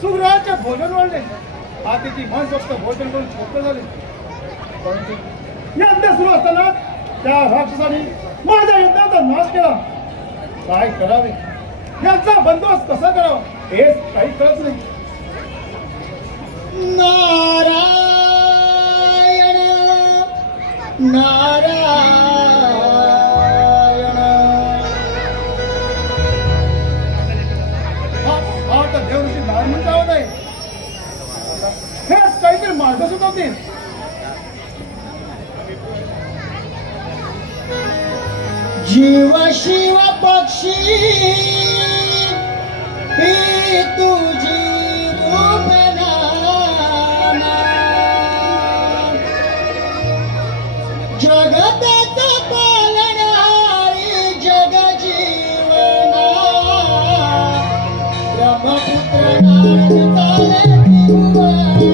सुग्राचे भोजन वाढले आतिथी मनसोक्त भोजन करून छोटे झाले परंतु यज्ञ सुरू असताना त्या राक्षसाने माझ्या यज्ञाचा नाश केला काय करावे याचा बंदोबस्त कसा करावा हेच काही कळत नाही नारायण नारायण देवऋषी धार्मिक गावात आहे हेच काहीतरी मार्ग सुचवतील जीव शिव पक्षी ही तुझी रूपना जगताचा पालनहारी जग जीवना ब्रह्मपुत्र नारद चाले त्रिभुवन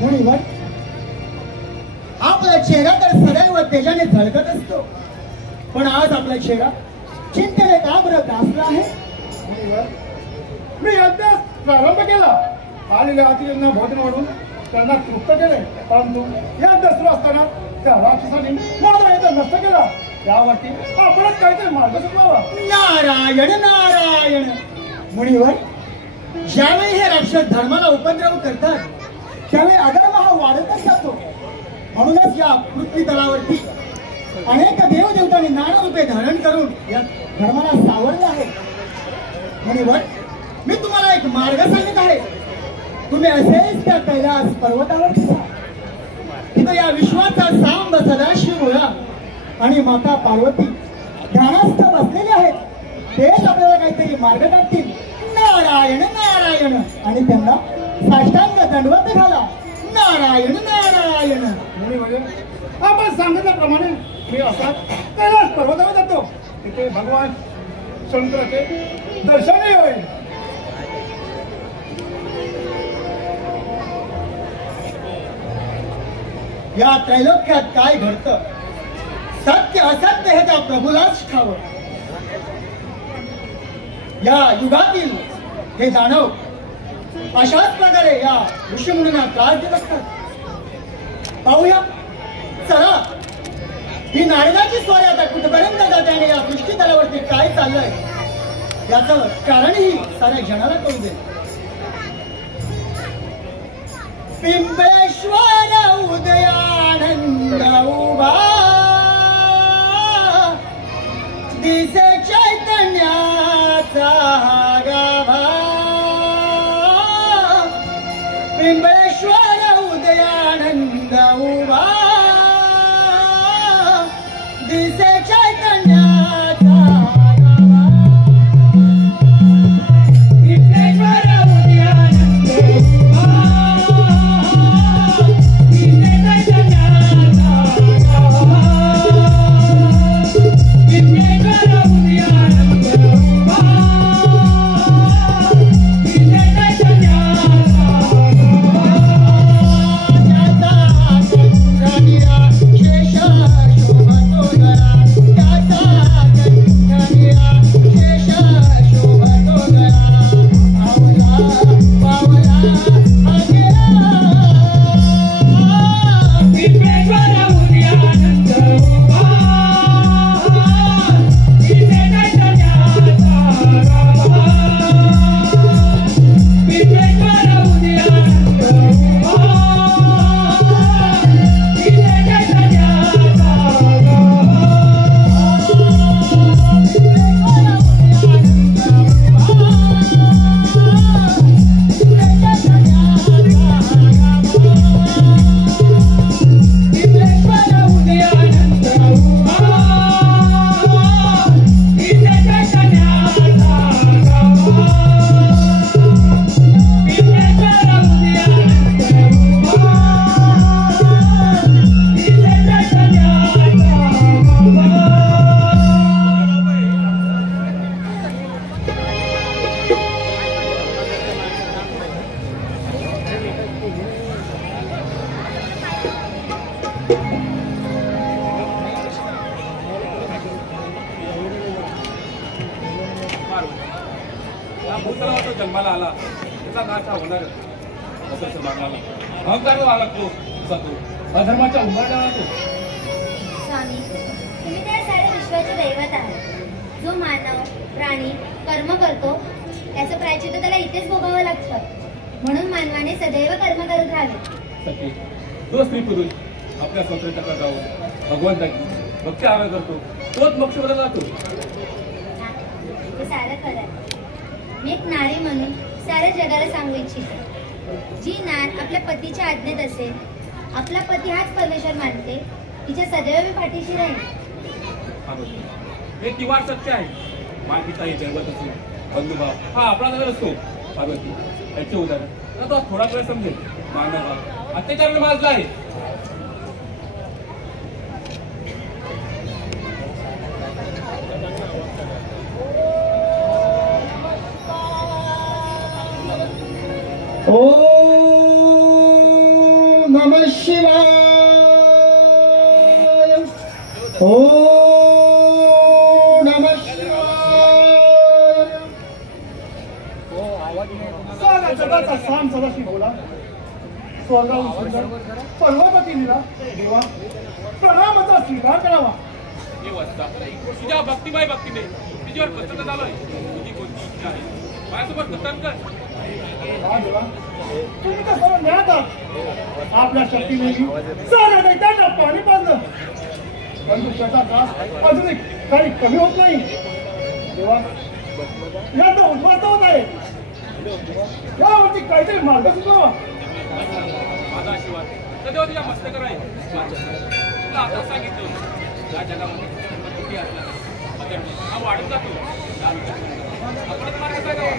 मुळीवर आपला चेहरा तर सदैव तेजाने झळकत असतो, पण आज आपला चेहरा चिंतेने का बरं दासला आहे? मुनिवर, मी अभ्यास प्रारंभ केला. आलेल्या अतिथींना भोजन वाढून त्यांना तृप्त केले, परंतु या अभ्यास सुरू असताना त्या राक्षसाने माझा इथं नष्ट केला. यावरती आपणच काहीतरी मार्ग सुचवावा. नारायण नारायण. मुनिवर, ज्यावेळी हे राक्षस धर्माला उपद्रव करतात त्यावेळी अधर्म हा वाढतच जातो. म्हणूनच या पृथ्वी तलावरती अनेक देवदेवतांनी नाना रूपे धारण करून या धर्माला सावरलं आहे. मुनिवर, मी तुम्हाला एक मार्ग सांगत आहे. तुम्ही असेच त्या कैलास पर्वतावर जा. तिथं या विश्वाचा सांब सदाशिव भोळा आणि माता पार्वती ध्यानस्थ बसलेले आहेत. तेच आपल्याला काहीतरी मार्ग टाकतील. नारायण नारायण आणि त्यांना साष्टांग दंडवत घाला. नारायण नारायण. मुनिवर, आपण सांगितल्याप्रमाणे मी असा कैलास पर्वतावर जातो. तिथे भगवान शंकराचे दर्शनही होईल. या त्रैलोक्यात काय घडतं, सत्य असत्य हे त्या प्रभूलाच ठावं. या युगातील हे दानव अशाच प्रकारे या ऋषीमुनींना त्रास देत असतात. पाहूया, चला ही नारदाची स्वारी आता कुठपर्यंत जाते आणि या सृष्टी तलावरती काय चाललंय याचं कारणही साऱ्या जनाला कळू दे. पिंपळेश्वर उदयानंद उभा दिसे चैतन्याचा गाभा. पिंपळेश्वर उदयानंद उभा दिसे चैतन्याचा गाभा. पिंपळेश्वर उदयानंद उभा भूतलावर जन्माला आला त्याचा नाश हा होणार अहंकार वागला तो अधर्माच्या उंबरठ्यावर तो. स्वामी, तुम्ही त्या साऱ्या विश्वाचे दैवत आहात. जो मानव प्राणी कर्म करतो त्याचं प्रायश्चित्त त्याला इथेच भोगावं लागतं. म्हणून मानवाने सदैव कर्म करत राहावे. सखी, जो स्त्री पुरुष आपल्या संसाराच्या जाऊन भगवंताची भक्ती आव्या करतो तोच मोक्ष बदल जातो. ते सारं खरं आहे. मी एक नारी म्हणून साऱ्या जगाला सांगू इच्छिते, जी नार आपल्या पतीच्या आज्ञेत असेल, आपला पती हाच परमेश्वर मानते, तिच्या सदैव पाठीशी राहील. हे किंवा सत्य आहे. मानपिता हे जगत असून बंधुभाव हा आपला नगर असतो. पार्वती याचे उदाहरण तो थोडा वेळ समजेल. मानव अत्याचाराने माजला आहे. ओम नमः शिवाय ओम नमः शिवाय सारा जगाचा साम सदाशिव बोला स्वर्गाहून सुंदर पर्वतती निला देवा प्रणामाचा स्वीकार करावा. हे वाचता तुझ्या भक्तिमय भक्तीने तुझ्यावर प्रसन्न झालोय. तुझी कोणती इच्छा आहे माझ्यासोबत कीर्तन कर. हा देवा तुम्ही तर सर्व ज्ञात आहात. आपल्या शक्तीने साऱ्या दैत्यांना पाणी पाजलं परंतु त्याचा त्रास अजूनही काही कमी होत नाही. देवा यात उद्ध्वस्त होत आहे. यावरती काहीतरी मार्ग सुचवा. माझा आशीर्वाद सदैव तुझ्या मस्तकावर आहे. तुला आता सांगितलं होतं या जगामध्ये किती असला हा वाढत जातो. आपणच मार्ग सांगावा.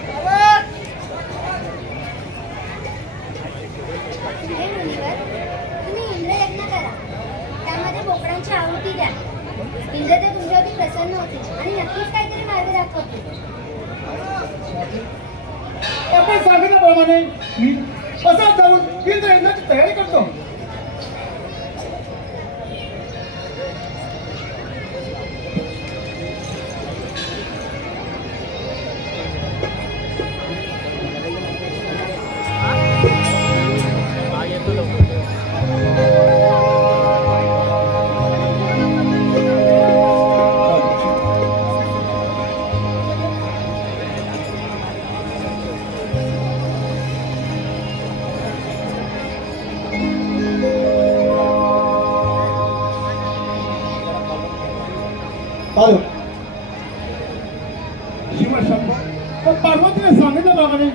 हे मुनिवर, तुम्ही इंद्रयज्ञ करा. त्यामध्ये बोकडांची आहुती द्या. इंद्र ते तुमच्यावरती प्रसन्न होतील आणि नक्कीच काहीतरी मार्ग दाखवतील. आपण सांगितल्याप्रमाणे मी असा जाऊन इंद्रयज्ञाची तयारी करतो. आलो. शिवशंभ पार्वतीने सांगितल्याप्रमाणे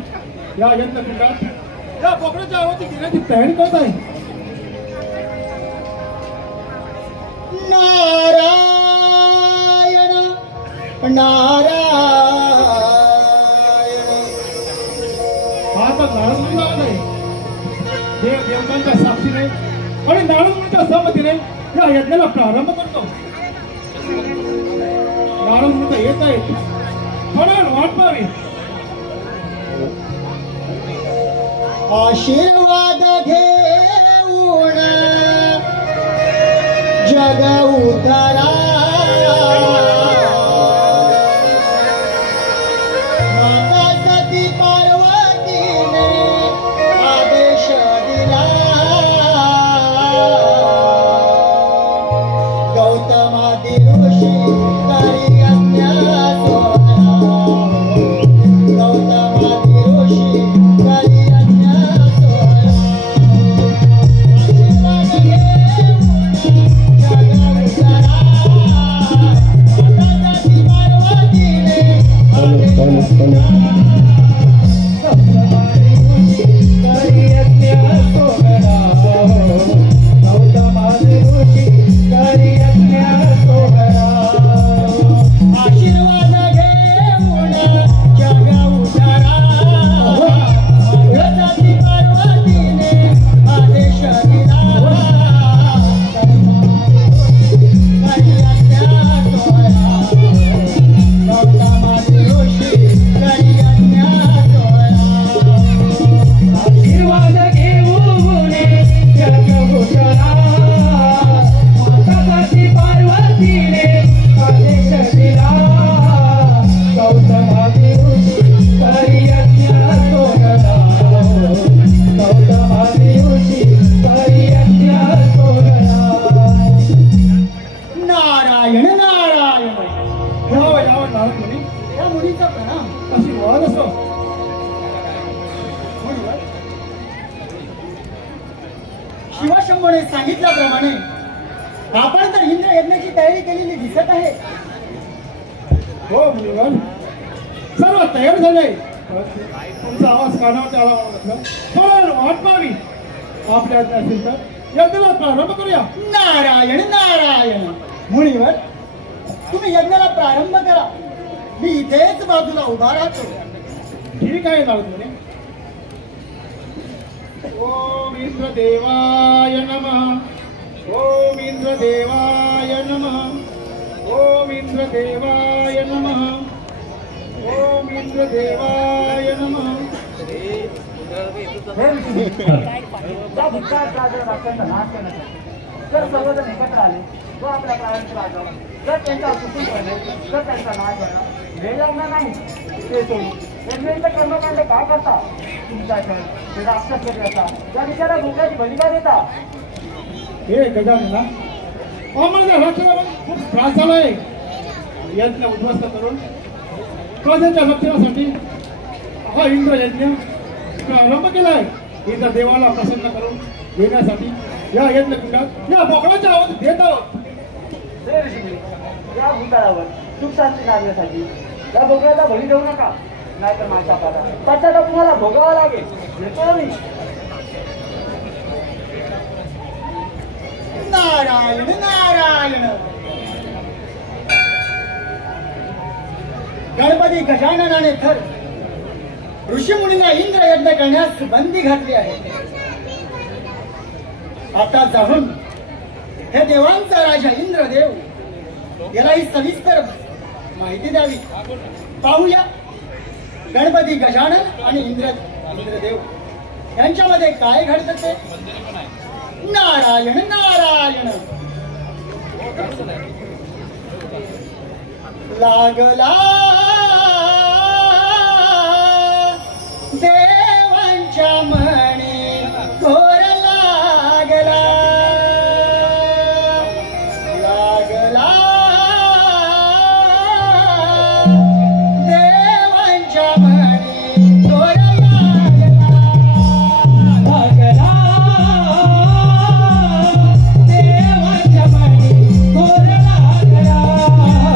या यज्ञपिंडात या बोकडाच्या आहुती देण्याची तयारी करत आहे. नारायण नारायण. हा तर नारदमुनी आला आहे. देव देवतांच्या साक्षीने आणि नारदमुनीच्या संमतीने या यज्ञाला प्रारंभ करतो. नारदमुनी येत आहेत. थोडा वेळ वाट पाहावी. आशीर्वाद घेऊन जग उतरा. माता सती पार्वतीने आदेश दिला. गौतमादी ऋषी करी यज्ञ सोहळा. गौतमादी ऋषी करी यज्ञ सोहळा. आशीर्वाद घेऊन जग उतरा. माता सती पार्वतीने आदेश दिला. गौतमादी ऋषी करी यज्ञ सोहळा. गौतमादी ऋषी करी यज्ञ सोहळा. आशीर्वाद घेऊन जग उतरा. माता सती पार्वतीने आदेश दिला. करी यज्ञ सोहळा. गौतमादी ऋषी करी यज्ञ सोहळा. आशीर्वाद घेऊन जग उतरा. माता सती पार्वतीने आदेश दिला. गौतमादी ऋषी करी यज्ञ सोहळा. गौतमादी ऋषी करी यज्ञ सोहळा. नारायण नारायण. यावं यावं नारदमुनी. या मुलीचा प्रणाम. आशीर्वाद असो. मुनिवर, शिवशंभूने सांगितल्याप्रमाणे आपण तर इंद्र यज्ञाची तयारी केलेली दिसत आहे. हो मुनिवर सर्व तयार झाले. तुमचा आवाज कानावर आला म्हटलं थोडा वेळ वाट पाहावी. आपल्या आज्ञा असेल तर यज्ञाला प्रारंभ करूया. नारायण नारायण. मुनिवर, तुम्ही यज्ञाला प्रारंभ करा. मी इथेच बाजूला उभा राहतो. ठीक आहे नारदमुनी. ओम इंद्रदेवाय नमः. ओम इंद्रदेवाय नमः. ओम इंद्रदेवाय नमः. ओम इंद्रदेवाय नमः. त्या भूतकाळात जर राष्ट्रांचा नाश करण्यासाठी जर सर्वजण एकत्र आले व आपल्या प्राणांचे राजा जर त्यांचा कुटुंब पडले तर त्यांचा नाश होणार वेळ लागणार नाही. ते सोडून त्यांचे कर्मकांड काय करता तुमच्याकडे ते राक्षस कधी असता त्या विचारा भोगाची बलिका देता. हे गजानना आम्हाला रक्षणाला खूप त्रास झालाय. यज्ञ उद्ध्वस्त करून प्रजेच्या रक्षणासाठी हा इंद्र यज्ञ प्रारंभ केलाय. इंद्र देवाला प्रसन्न करून घेण्यासाठी या यज्ञकुंडात या बोकडाच्या आवाज देत आहोत. या भूतळावर सुख शांती लागण्यासाठी या बोकड्याला बळी देऊ नका, नाहीतर माझ्या पादा त्याच्याला तुम्हाला भोगावा लागेल. येतो मी. नारायण नारायण. गणपती गजाननाने तर ऋषीमुनीला इंद्र यज्ञ करण्यास बंदी घातली आहे. आता जाऊन हे देवांचा राजा इंद्रदेव याला ही सविस्तर माहिती द्यावी. पाहूया गणपती गजानन आणि इंद्रदेव यांच्यामध्ये काय घडतं ते. नारायण नारायण. लागला देवांच्या मणी घोर लागला. लागला देवांच्या मणी घोर लागला. लागला देवांच्या मणी घोर लागला.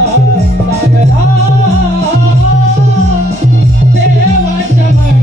लागला देवांच्या मणी घोर लागला.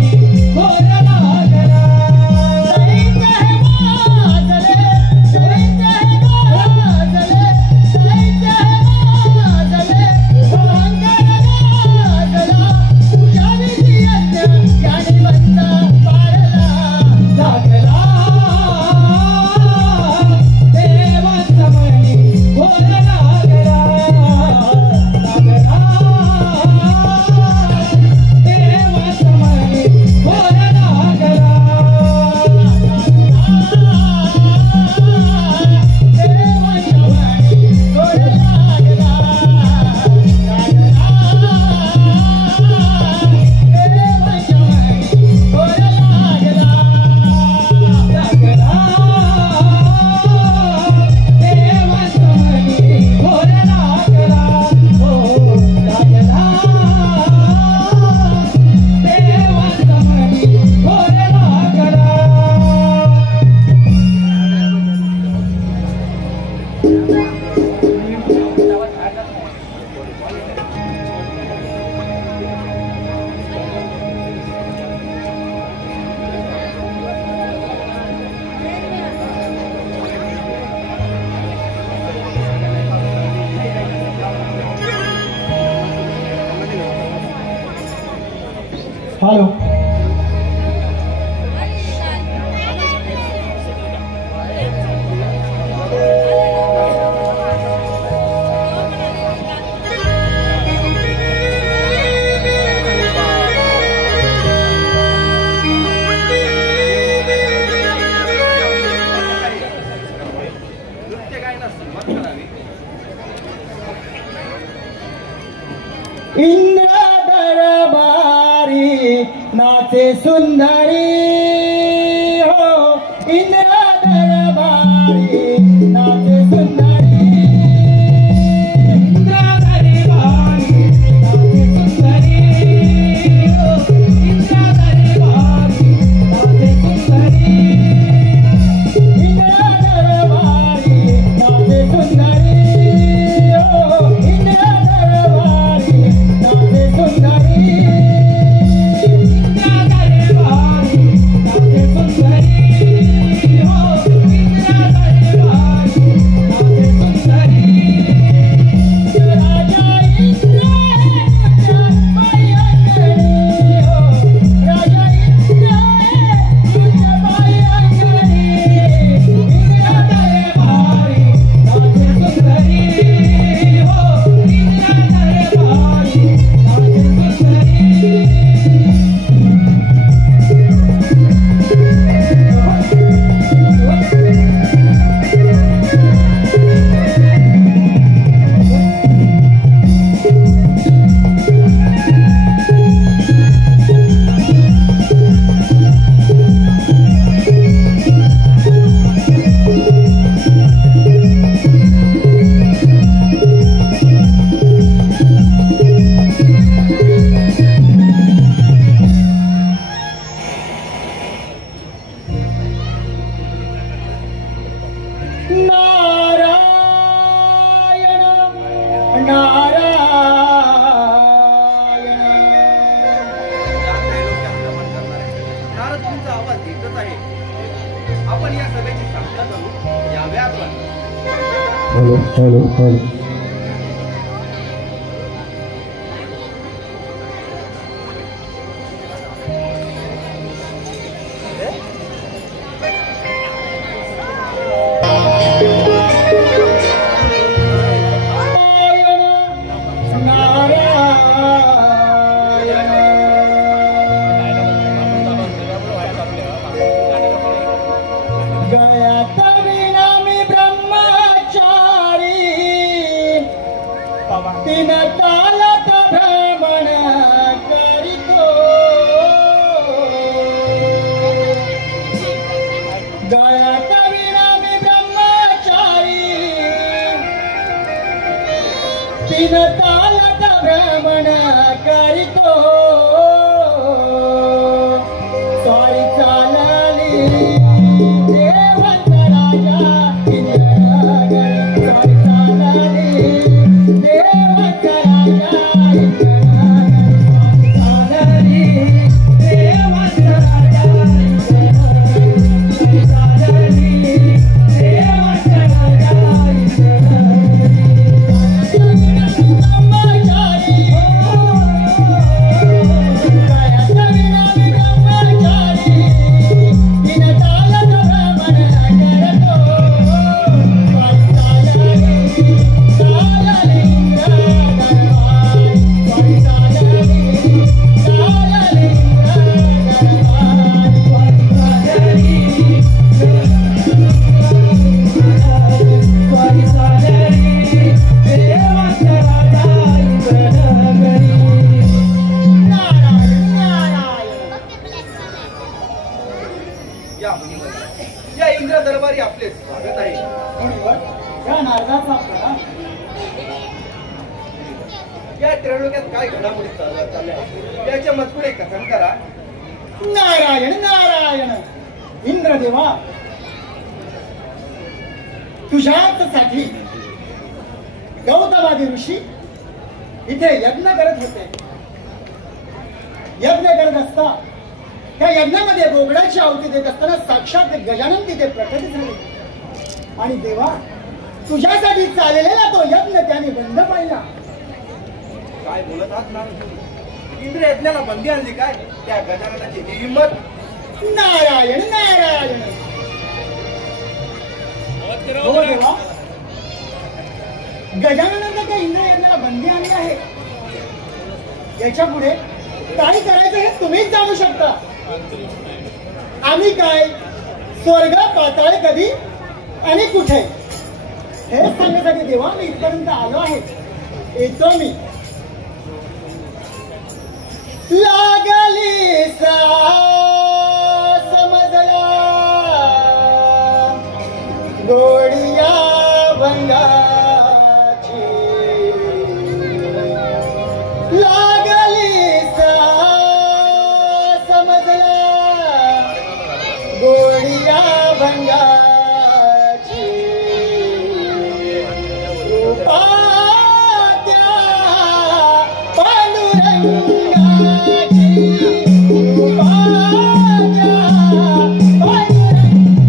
हॅलो. इंद्र दरबारी नाचे सुंदरी हो. इंद्र दरबारी नाचे सुंदरी. इंद्र दरबारी नाचे सुंदरी हो. इंद्र दरबारी नाचे सुंदरी. इंद्र दरबारी नाचे सुंदरी हो. इंद्र दरबारी नाचे सुंदरी. इंद्र दरबारी नाचे सुंदरी. नारायण नारायण. नारदजींचा आवाज येतच आहे. आपण या सभेची सांगता करू याव्या आपण. Hello hello hello. तीन कालत भ्रमण करितो गळ्यात विणा मी ब्रह्मचारी तीन कालत भ्रमण करितो स्वारी चालली देवांचा राजा इंद्रनगरी स्वारी चालली या इंद्र दरबारी आपले स्वागत आहे. या नारदाचा प्रणाम. या त्रिलोक्यात काय घडामोडी चालल्या याच्या मजकुरे कथन करा. नारायण नारायण. इंद्रदेवा तुझ्याच साठी गौतमादी ऋषी इथे यज्ञ करत होते. यज्ञ करत असता त्या यज्ञामध्ये बोकडाची आहुती देत असताना साक्षात गजानन तिथे प्रकट झाले आणि देवा तुझ्यासाठी चाललेला तो यज्ञ त्याने बंद पाहिला. काय बोलत आहात ना? इंद्र यज्ञाला बंदी आणली काय? त्या गजाननाची ही हिंमत. नारायण नारायण. हो देवा गजाननाने त्या इंद्र यज्ञाला बंदी आणली आहे. याच्या पुढे काय करायचं हे तुम्हीच जाणू शकता. आम्ही काय स्वर्ग पाताळ कधी आणि कुठे हे सांगण्यासाठी देवा मी इथपर्यंत आलो आहे. येतो मी. लागली समजला गोडिया भंगाची लागली समजला गोडिया भंगाची रूपात्या पांडुरंगाची रूपात्या पांडुरंगाची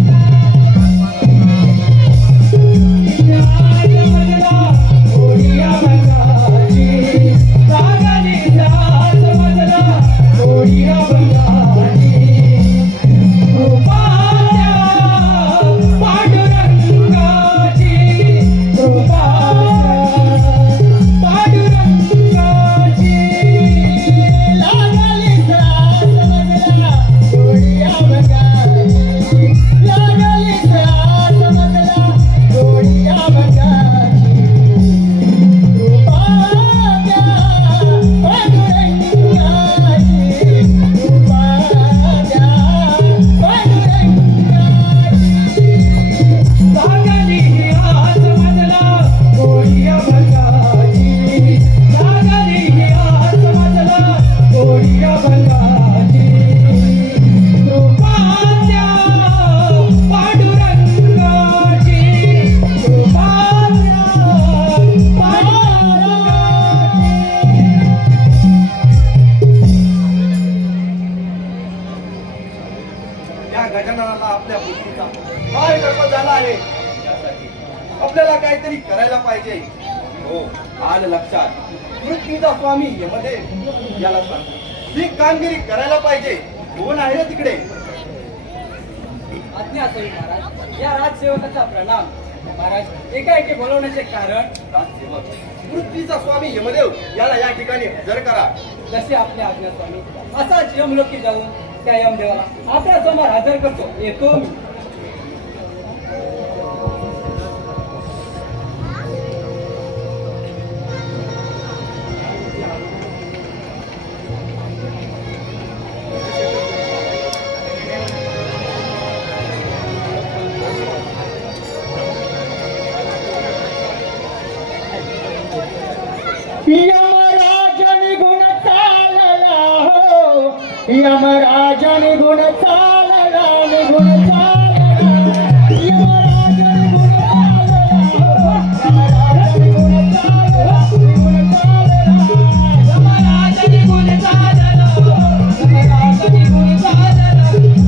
आपल्या बुद्धीचा फार गडबड झाला आहे. त्यासाठी आपल्याला काहीतरी करायला पाहिजे. हो, आलं लक्षात. पृथ्वीचा स्वामी यमदेव याला सांगतो ही कामगिरी करायला पाहिजे. कोण आहे रे तिकडे? आज्ञा असावी महाराज. या राजसेवकाचा प्रणाम. महाराज, एकाएकी बोलवण्याचे कारण? राजसेवक पृथ्वीचा स्वामी यमदेव याला या ठिकाणी हजर करा. जसे आपल्या आज्ञा स्वामी. असाच यमलोकी जाऊन त्या यमदेवाला आपल्या समोर हजर करतो. येतो मी. यमराज निगुण चालला निगुण चालला यमराज निगुण चालला निगुण चालला यमराज निगुण चालला यमराज निगुण चालला यमराज निगुण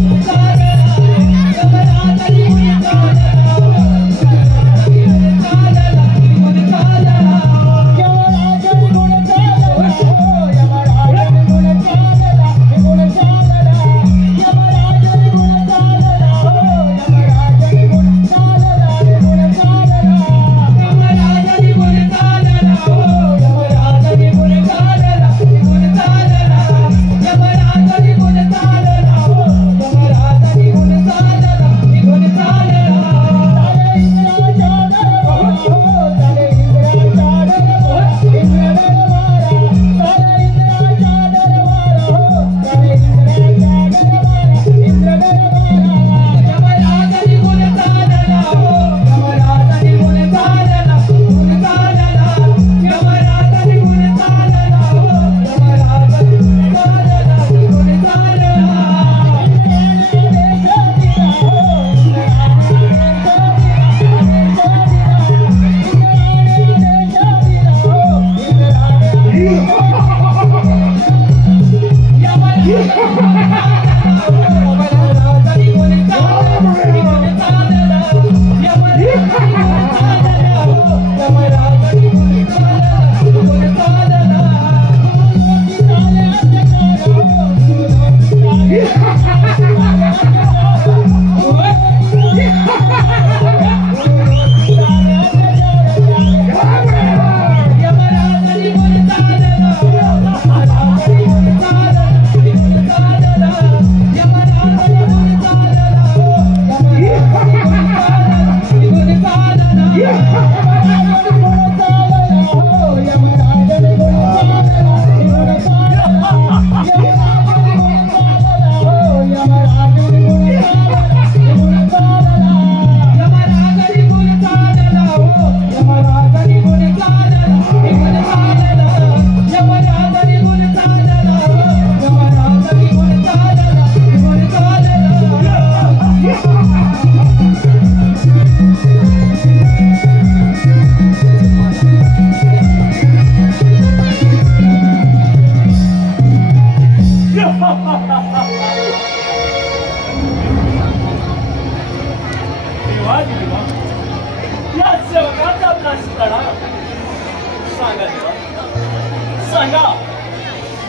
सांगा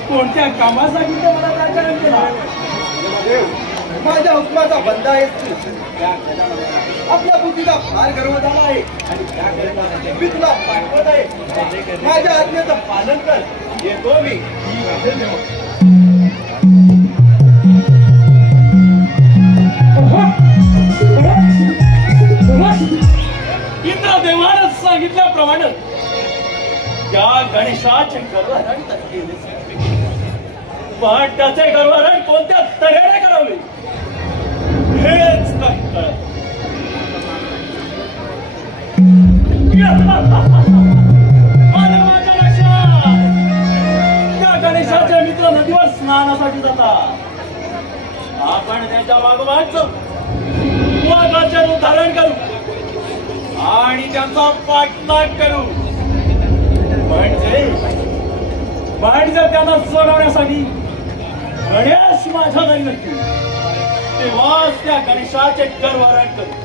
कोणत्या कामासाठी मला राजकारण केला? माझ्या हुकमाचा बंदा आहेस तू. आपल्या बुद्धीला फार गर्व झाला आहे आणि त्या मी तुला पाठवत आहे. माझ्या आज्ञेचं पालन कर. येतो मी. इंद्रदेवानं सांगितल्याप्रमाणे त्या गणेशाचे गर्वहरण केले. पण त्याचे गर्वहरण कोणत्या तऱ्हेने करावे हेच काही कळत. माझ्या लक्षात त्या गणेशाचे मित्र नदीवर स्नानासाठी जातात. आपण त्याच्या मागोमाग वाघाचे रूप धारण करू आणि त्यांचा पाठलाग करू. म्हणजे त्यांना सोडवण्यासाठी गणेश माझ्या घरी नक्की तेव्हाच त्या गणेशाचे करवरण करू.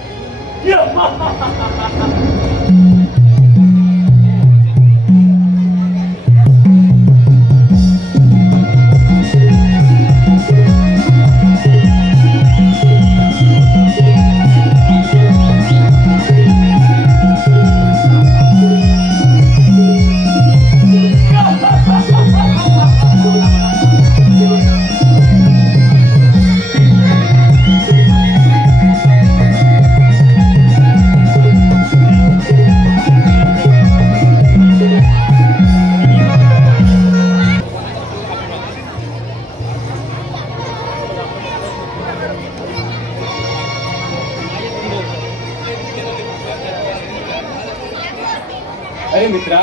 अरे मित्रा,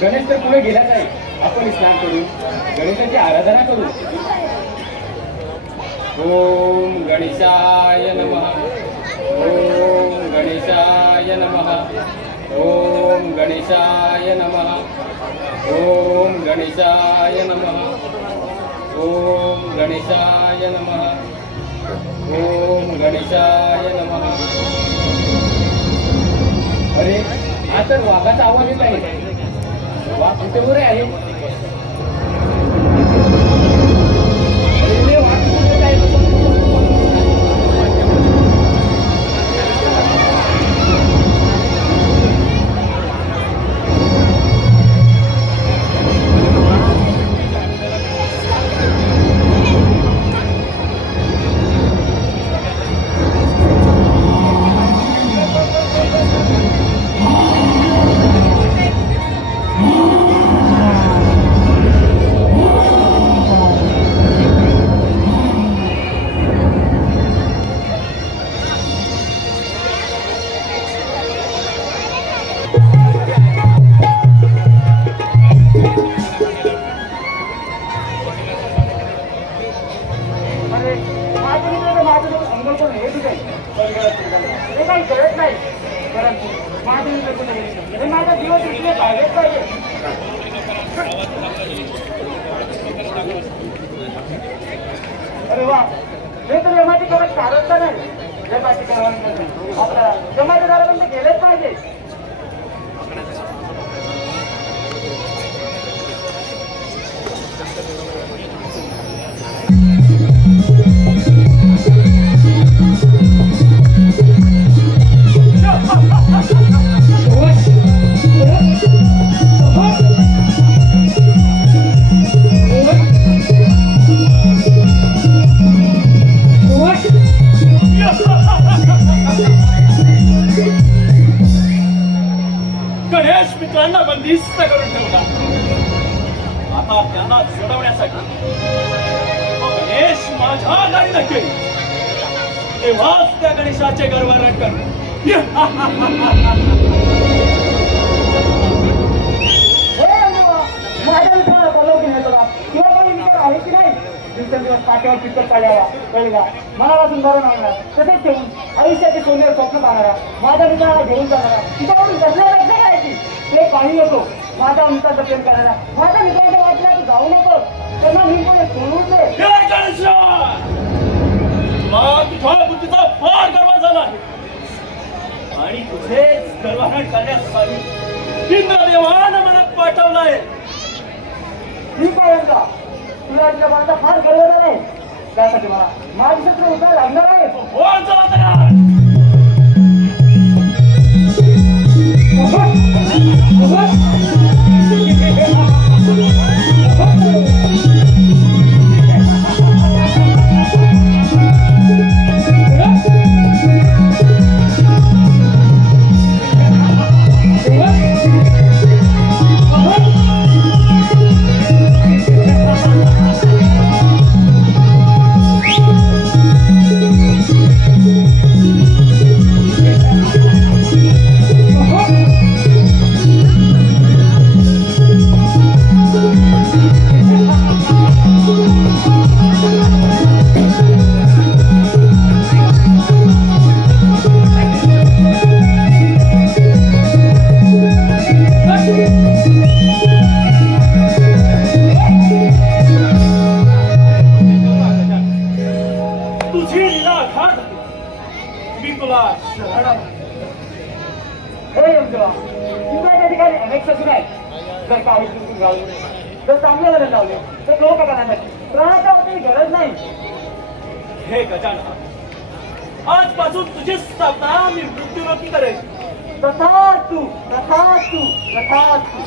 गणेश तर पुढे गेलाच आहे. आपण स्नान करू, गणेशाची आराधना करू. ओम गणेशाय नमः. ओम गणेशाय नमः. ओम गणेशाय नमः. ओम गणेशाय नमः. ओम गणेशाय नमः. ओम गणेशाय नमः. अरे हा तर वाघाचा आवाज येत आहे. वाघ कुठे बरे आहे? अरे वाघ कुठे आहे? अरे वा, हे तर यमाची करत कारण तर नाही. यमाची करवानी आपल्याला जमाचे झाल्यानंतर गेलेच पाहिजे. गणेश मित्रांना बंदिस्त करून ठेवला. आता त्यांना सोडवण्यासाठी गणेश माझ्या गाडी नक्की तेव्हाच त्या गणेशाचे गर्वरण कर. माझ्या मित्राला बोलव की नाही तुला किंवा काही विचार आहे की नाही. दिवसेंदिवस पाठीवर पिक्चर काढावा कळला मनापासून बरं आणणार तसेच ठेवून आयुष्याचे सोनेर स्वप्न पाहणारा माझ्या मित्राला घेऊन जाणारा तिच्यावरून कसल्या लक्ष करायची ते काही येतो. माझ्या मित्राचं प्रेम करायला माझ्या मित्राच्या वाटल्या तू जाऊ नको. त्यांना मी पण सोडून दे. तुझ्या बुद्धीचा फार गर्व झाला आहे आणि तुझेच गर्वहरण करण्यासाठी इंद्रदेवानं मला पाठवलंय. ठीक आहे यंदा तुला तुझ्या बाळाचा फार गर्व झाला आहे. त्यासाठी मला माझी शस्त्र उचलायला लागणार आहे. हो चला तयार. उजवा. तुमच्या ठिकाणी अनेक शस्त्र आहेत. जर काही चुकून घालून जर चांगले लढत लावले तर लोक करण्यासाठी प्राणाच्या वतीने गरज नाही. हे गजानन, आजपासून तुझी स्थापना मी मृत्यूलोकी करेन. तथास्तु तथास्तु तथास्तु.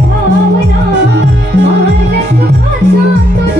भावना माझ्या सुखाचा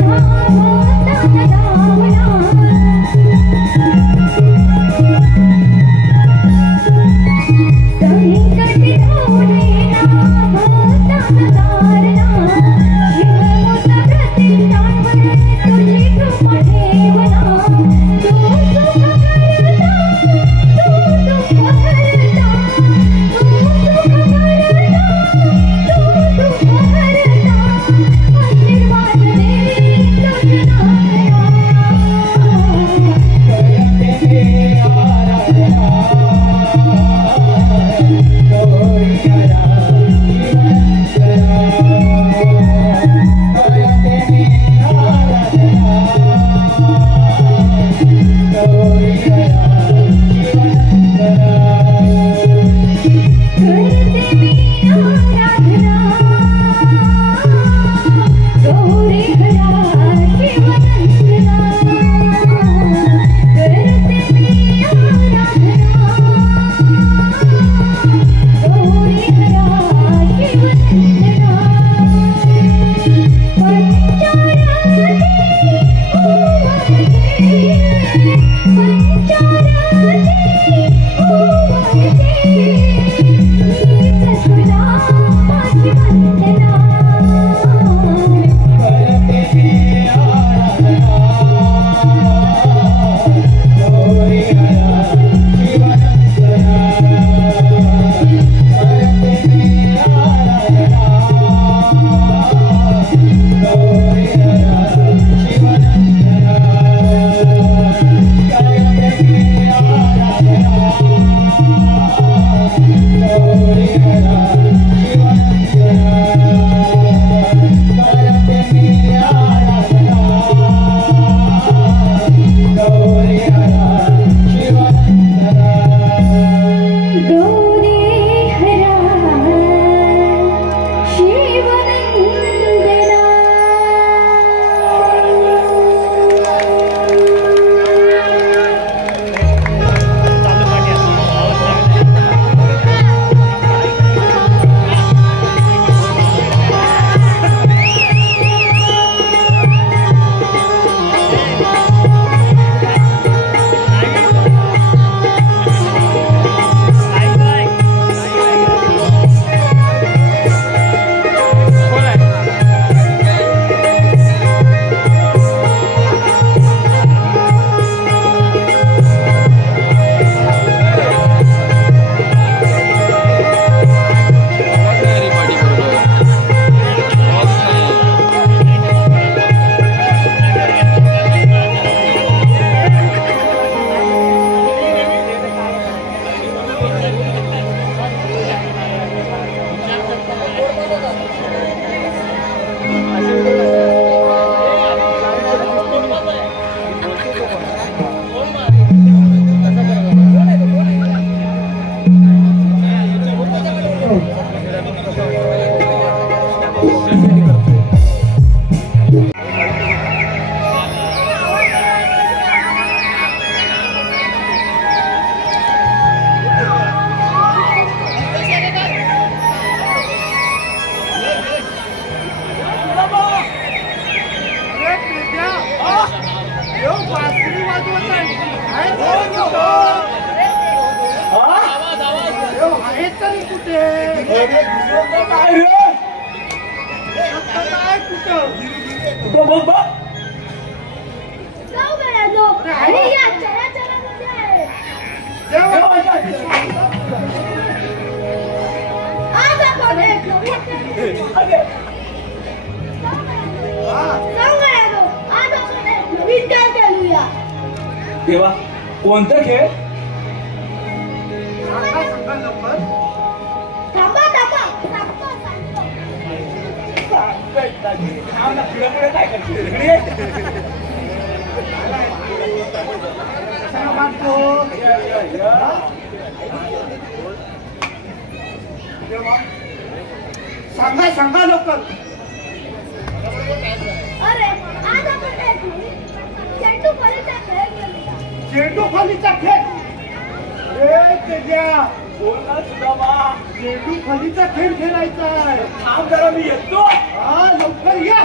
देवा कोणतं खेळ? सांगा सांगा लवकर. अरे आज आपण काय चेंडू फलीचा खेळ खेळूया. चेंडू फलीचा खेळ? ए तेजा बोलना सुदामा, चेंडू फलीचा खेळ खेळायचा आहे. थांब जरा मी येतो. हा लवकर या.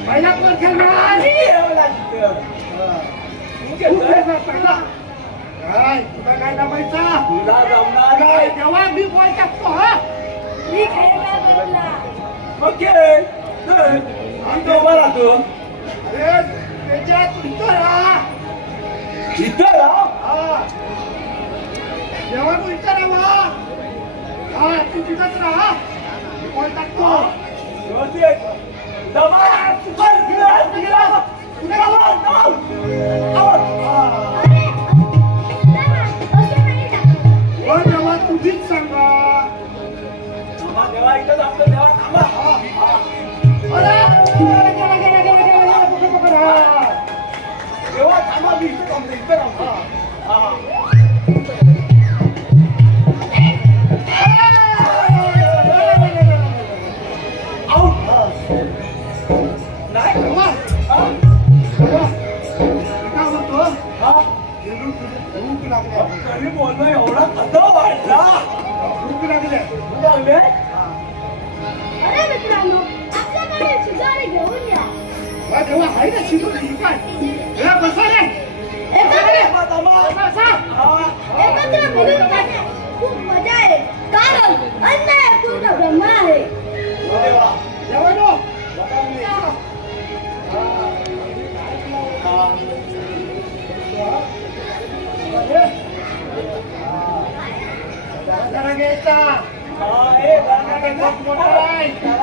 पहिला कोण खेळणार पहिला काय तुला काय जमायचा तुला जमणार काय जेव्हा मी बॉल टाकतो हा मी खेळला बोलला ओके आणि उभा राहतो अरे त्याच्यात इथं राहा इथं राहा हा जेव्हा तू इथं राहा हा तू तिथंच राहा मी बॉल टाकतो जेव्हा तुझीच सांगा देवा इथं आपलं देवा थांबा देवा थांबा मी इथं थांबतो इथं थांबतो कधी बोललो एवढा कसा वाढला लागले अरे मित्रांनो आपल्याकडे शिजारे घेऊन या जेव्हा आहे ना शिजू काय बसा रे एकत्र मिळून खाण्यात खूप मजा आहे कारण अन्न हे पूर्ण ब्रह्म आहे जेव्हा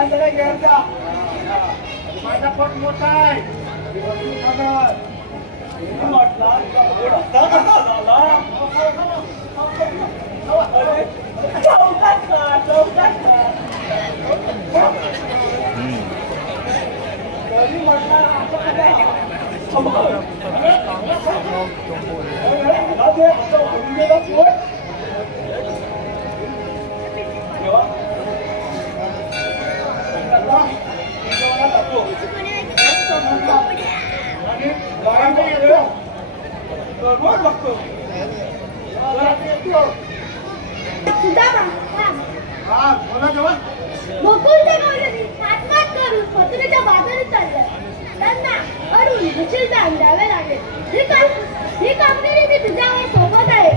जरा घ्यायचा माझा पट मोठा आहे गोकुळच्या गौरीने हातमात करून मथुरेच्या बाजारात चालल्या त्यांना अडून मुशीलदार द्यावे लागले ही कामगिरी मी तुझ्यावर सोबत आहे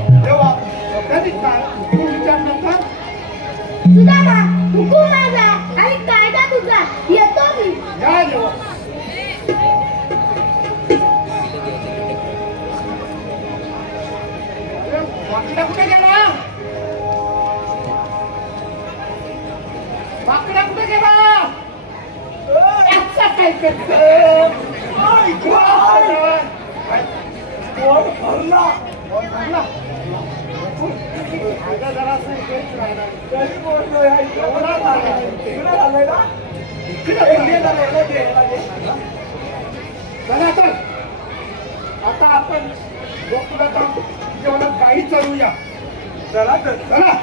सुदामा हुकूम माझा आणि कायदा तुझा येतो मी कुठे गेला बाकडा कुठे गेला काय आता आपण गोकुळात जेवणात काही चढूया चला तर चला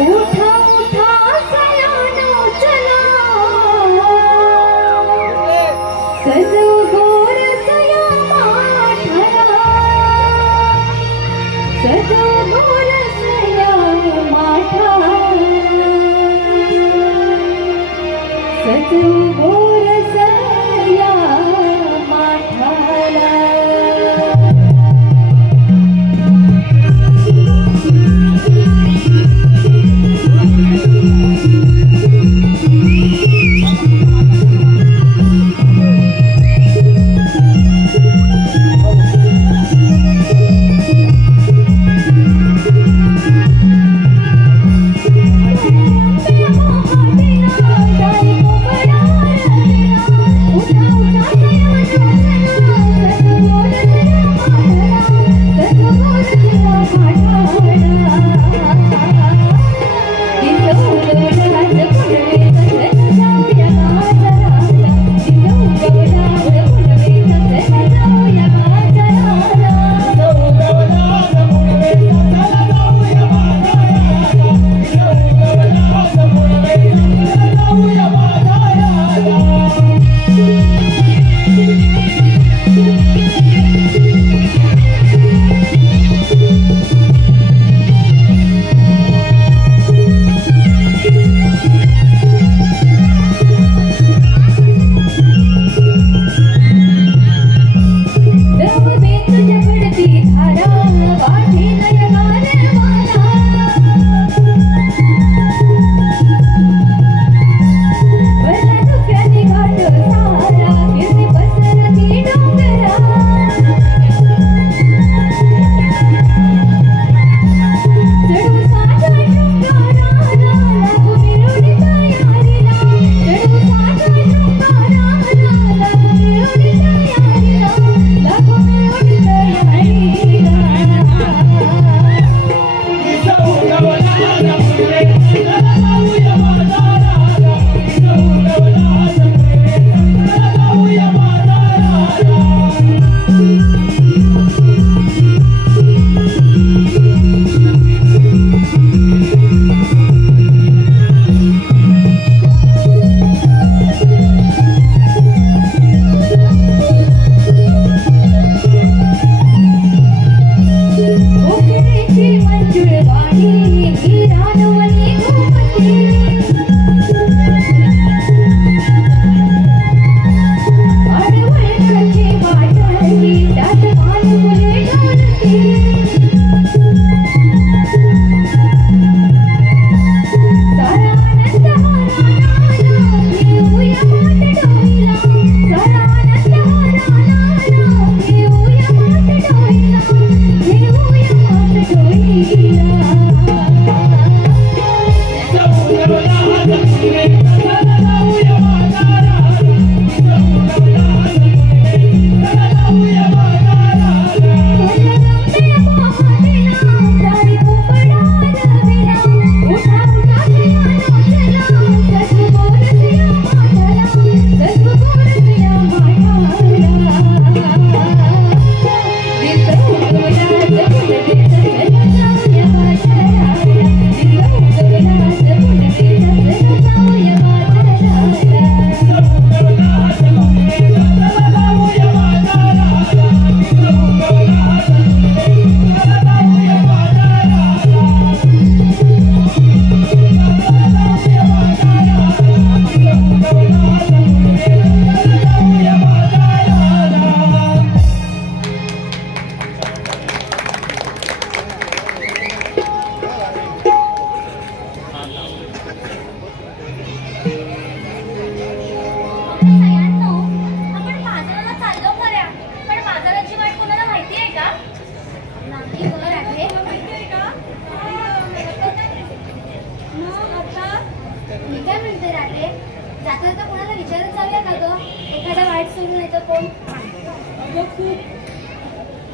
उठा उठा सयानो चला सजो गोर सया माठरा सजो गोर सया माठा सजो गोर सया माठाला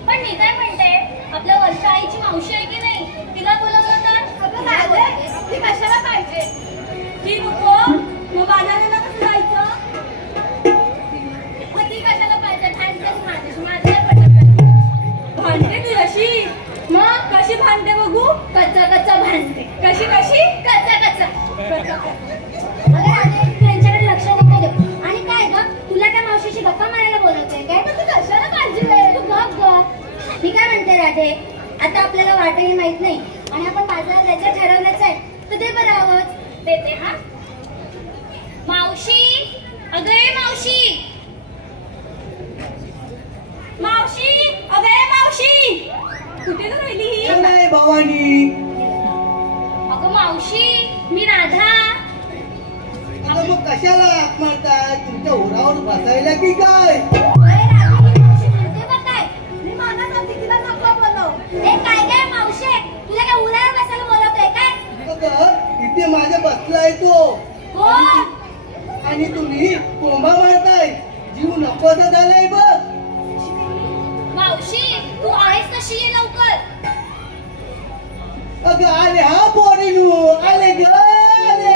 पण मी काय म्हणते, आपल्या वर्षा आईची मावशी आहे की नाही, तिला बोलवलं तर अगं काय ती कशाला पाहिजे? ती नको मग बाजाराला कसं जायचं? मग ती कशाला पाहिजे? भांडतेच माझ्याशी, माझ्या पटत भांडते तुझ्याशी मग कशी भांडते बघू? कच्चा कच्चा भांडते. कशी कशी? कच्चा कच्चा. अगं राधे, त्यांच्याकडे लक्ष नको देऊ. आणि काय ग, तुला त्या मावशीशी गप्पा मारायला बोलवतोय काय? पण तू कशाला काळजी आहे? तू गप ग. मी काय म्हणते राधे, आता आपल्याला वाटही माहित नाही आणि आपण बाजारात जायचं ठरवलंच आहे, तर ते बरं आहोत. देते हा. मावशी, अगं ये मावशी. मावशी, अगं ये मावशी. कुठे ग राहिली ही? नाही भवानी. अगं मावशी, मी राधा. अगं मग कशाला हाक मारताय? तुमच्या उरावर बसायला की काय? अरे राधे, ही मावशी म्हणते बघ काय. मी माना सांगते तिला नको बोलव. ए काय काय मावशे, तुला काय उरावर बसायला बोलवतोय काय? अगं इथे माझ्या बसलाय तो कोण? आणि तुम्ही कोंबा मारताय. जीव नकोसा झालाय बघ. मावशी, तू आहेस कशी? ये लवकर. अगं आले हा पोरीनू, आले ग आले.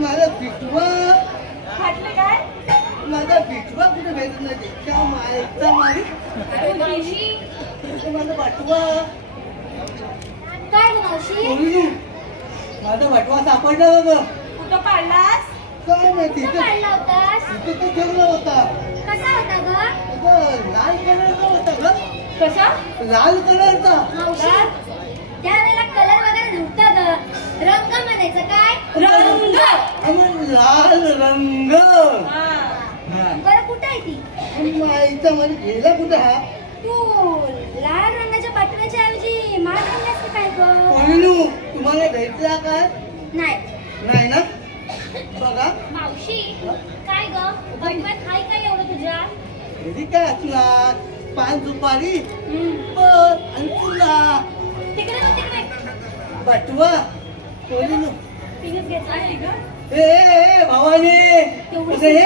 माझा पिठवा फाटलं काय? माझा पिठवा कुठे भेटत नाही त्या मायचा मारी मावशी, माझा पाठवा काय ग मावशी? बोलू माझा पाठवा सापडला बघ कुठं पाडलास? काय माहिती कुठं काढला होतास? तिथे तो ठेवला होता कसा होता ग? अगं, लाल कलरचा होता ग कसा? लाल कलरचा मावशी, त्यावेळेला कलर वगैरे नव्हता ग, रंग म्हणायचं काय? रंग. अगं, लाल रंग हा. हा. बरं कुठं आहे ती? माईचा मन गेला कुठं हा तू लाल रंगाच्या पाठव्याच्या ऐवजी माळ रंगाच काय ग? कोणीनू तुम्हाला भेटला काय नाही. नाही ना बघा मावशी, काय ग? बटव्यात हाय काय एवढं तुझ्या? घरी काय असणार? पान सुपारी बस आणि तुला तिकडे बटवा पोरीनो. तिनेच घेतला आहे ग. ए भवानी, ए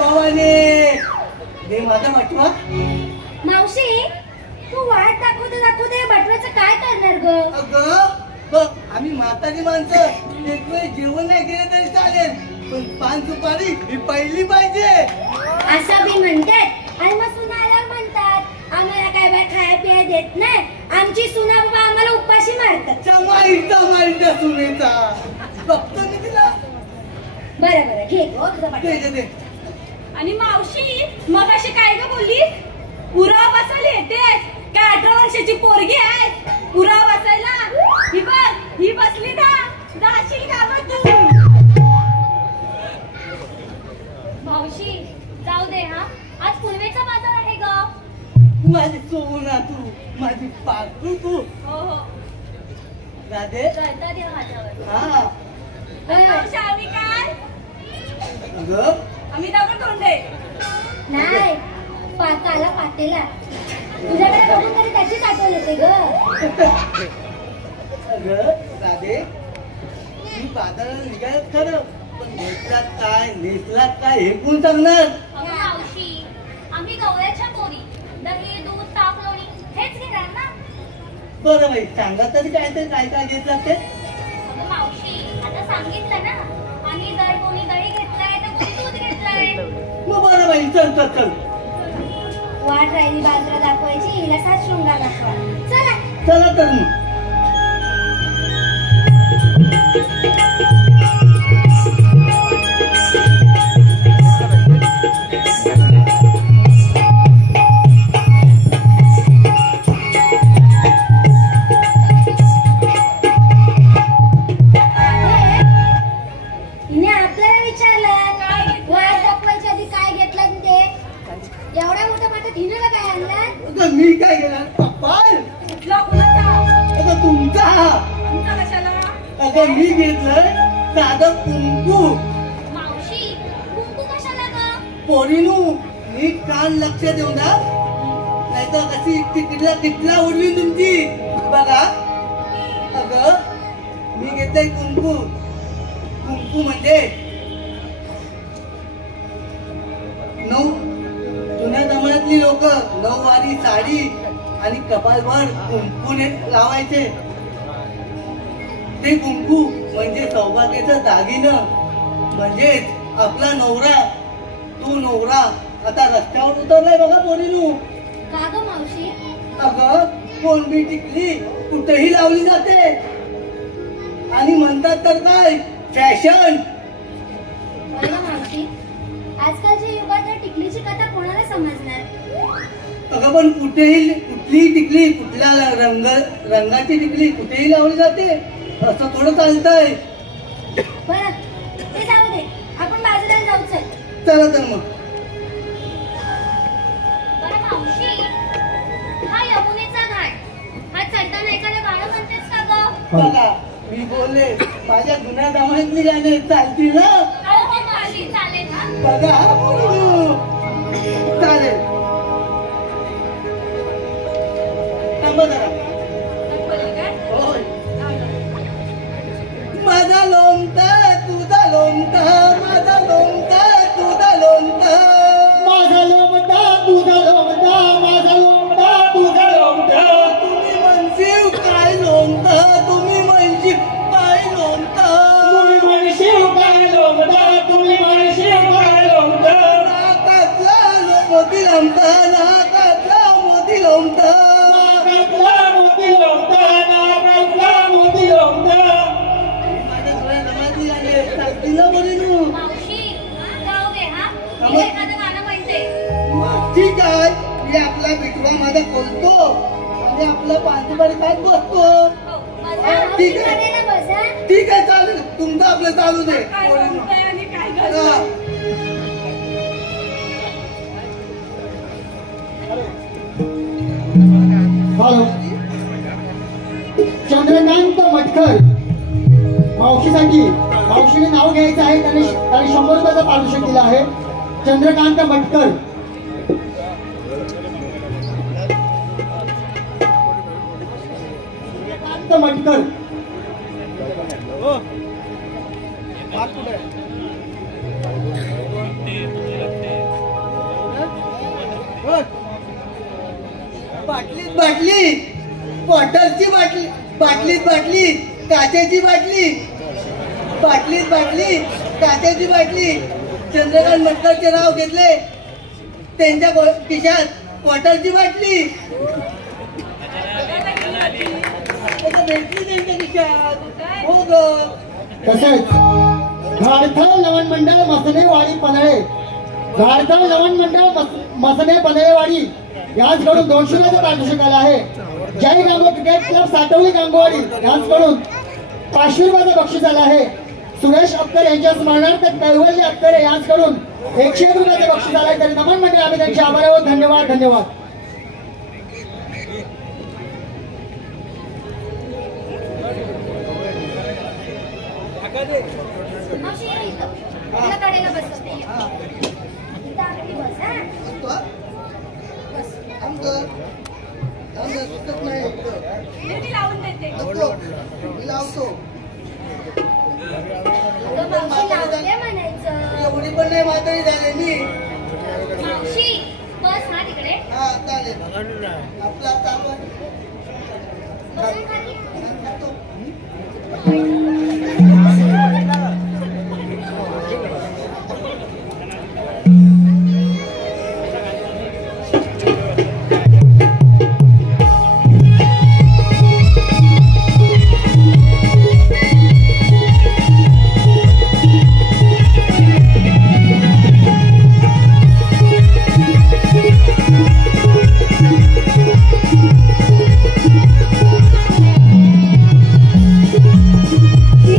भवानी, दे माझा बटवा. मावशी तू वाट दाखवते बटव्याचं काय करणार ग? अगं बघ, आम्ही म्हातारी माणसं एक वेळ जेवण नाही केलं तरी चालेल, पण पान सुपारी ही पहिली पाहिजे असं मी म्हणतात. आणि मग सुना आल्यावर म्हणतात आम्हाला काय बाय खाया पिया देत नाही. आमची सुना बाबा आम्हाला उपाशी मारतात. चमाईचा सुनेचा बघतो मी तिला. बरं घे हो तुझा बटवा. दे. आणि मावशी मग अशी काय ग बोललीस? पुरावा बसायला येतेस काय? 18 वर्षाची पोरगी आहे पुरावा बसायला? ही बघ, ही बसली ना, जाशील गावातून. मावशी जाऊ दे हा, आज पुनवेचा बाजार आहे ग. माझी सोना तू, माझी पाखरू तू. हो राधे कळता दे माझ्यावर. हा मावशी आम्ही काय? अगं आम्ही दगड तोंडे नाही पाताला पातेला. तुझ्याकडे बघून तरी त्याचीच आठवण येते ग. अगं राधे, मी बाजाराला निघाल खरं, पण नेसलात काय हे कोण सांगणार? अगं मावशी आम्ही गवळ्याच्या पोरी, दही दूध ताक लोणी हेच घेणार ना. बरं बाई, सांगा तरी काय घेतलं ते. अगं मावशी आता सांगितलं ना, आम्ही जर कोणी दही घेतलाय तर कोणी दूध घेतलाय. मग बरं बाई, चल. वाट राहिली बाजूला दाखवायची, हिला 7 शृंगार दाखवा. चला तर मग. हिने आपल्याला विचारलं वाट दाखवायच्या आधी काय घेतलं ते. एवढ्या मोठ्या माठात हिने काय आणलं? मी काय केलं? पप्पा कुठला कुणाचा? अगं तुमचा. आमचा कशाला? अगं मी घेतलंय साधं कुंकू. मावशी कुंकू कशाला ग? पोरीनू नीट कान लक्ष देऊ ना, नाहीतर कशी तिकला उडवी तुमची. बघा अगं मी घेतलंय कुंकू. कुंकू म्हणजे जुन्या जमान्यातली लोक 9 वारी साडी आणि कपालभर कुंकूने लावायचे. ते कुंकू म्हणजे सौभाग्याचं दागिनं. म्हणजेच आपला नवरा, तो नवरा आता रस्त्यावर उतरलाय बघा पोरीनू. का ग मावशी? अगं कोणबी टिकली कुठेही लावली जाते आणि म्हणतात तर काय फॅशन. मावशी आजकालच्या युगात या टिकलीची कथा कोणाला समजणार? अगं पण कुठलीही टिकली, कुठल्या रंगाची टिकली कुठेही लावली जाते असं थोडं चालतंय. बरं ते जाऊ दे, आपण बाजारात जाऊ. चला तर मग. बरं मावशी, हा यमुनेचा घाट, हा चढताना एखादं गाणं म्हणतेस का ग? बघा मी बोलले माझ्या जुन्या जमान्यातली गाणे चालतील ना. हो मावशी चालेल ना. बघा चालेल. थांबा जरा. बोलले काय? होय. माझा लोमता तुझा लोमता, माझा लोमता तुझा लोमता, माझा लोमटा तुझा लोमटा, माझा लोमटा तुझा लोमटा. तुम्ही म्हणशील काय लोमता, तुम्ही म्हणशील काय लोमता, तुम्ही म्हणशील काय लोमटा, तुम्ही म्हणशील काय लोमटा. नाकातला मोती लोमता, नाकातला मोती लोमता, नाकातला मोती लोमता, नाकातला मोती लोमता. माझ्या डोळ्यात जमाती झाले चालतील ना पोरीनू. मावशी जाऊ दे हा, मी एखादं गाणं म्हणते. ठीक आहे, मी आपला बिटवा माझा खोलतो आणि आपलं पाणीपाणी खात बसतो. हो, बसा. ठीक आहे. करेला बसा. ठीक आहे चालेल, तुमचं आपलं चालू दे. काय सांगतोय आणि काय हा. घडलं? हॅलो, चंद्रकांत मटकर मावशीसाठी, मावशीने नाव घ्यायचं आहे. त्याने 100 रुपयाचं पारितोषिक दिलं आहे. चंद्रकांत मटकर पटकन. हात कुठे आहे? बघ. बाटलीत बाटली, क्वार्टरची बाटली, बाटलीत बाटली, काचेची बाटली, बाटलीत बाटली, काचेची बाटली. चंद्रकांत मटकरचे नाव घेतले, त्यांच्या खिशात क्वार्टरची बाटली. भेटली त्यांच्या खिशात. हो ग. तसेच गाडथळ नवन मंडळ मसनेवाडी पनळे, गाडथळ नवन मंडळ मसने पनळेवाडी यांच्याकडून 200 रुपयाचं पारितोषिक आलं आहे. जय गांगो क्रिकेट क्लब सातवली गांगोवाडी यांच्याकडून 500 रुपयाचं बक्षीस आलं आहे. सुरेश अख्तर यांच्या स्मरणार्थ कैवल्य अख्तरे यांच्याकडून 101 रुपयाचं बक्षीस आलं आहे. तरी नमन मंडळ आम्ही त्यांचे आभार आहोत. धन्यवाद धन्यवाद. मावशी ये इथं. तुला कडेला बसवते. इथं आखरी बस, हा? बस. मी लावून देते. अगं मावशी लावते म्हणायचं. एवढी पण नाही म्हातारी झाली मी. मावशी बस हा तिकडे. हा चालेल. आपला ताबा बसून खाली. ही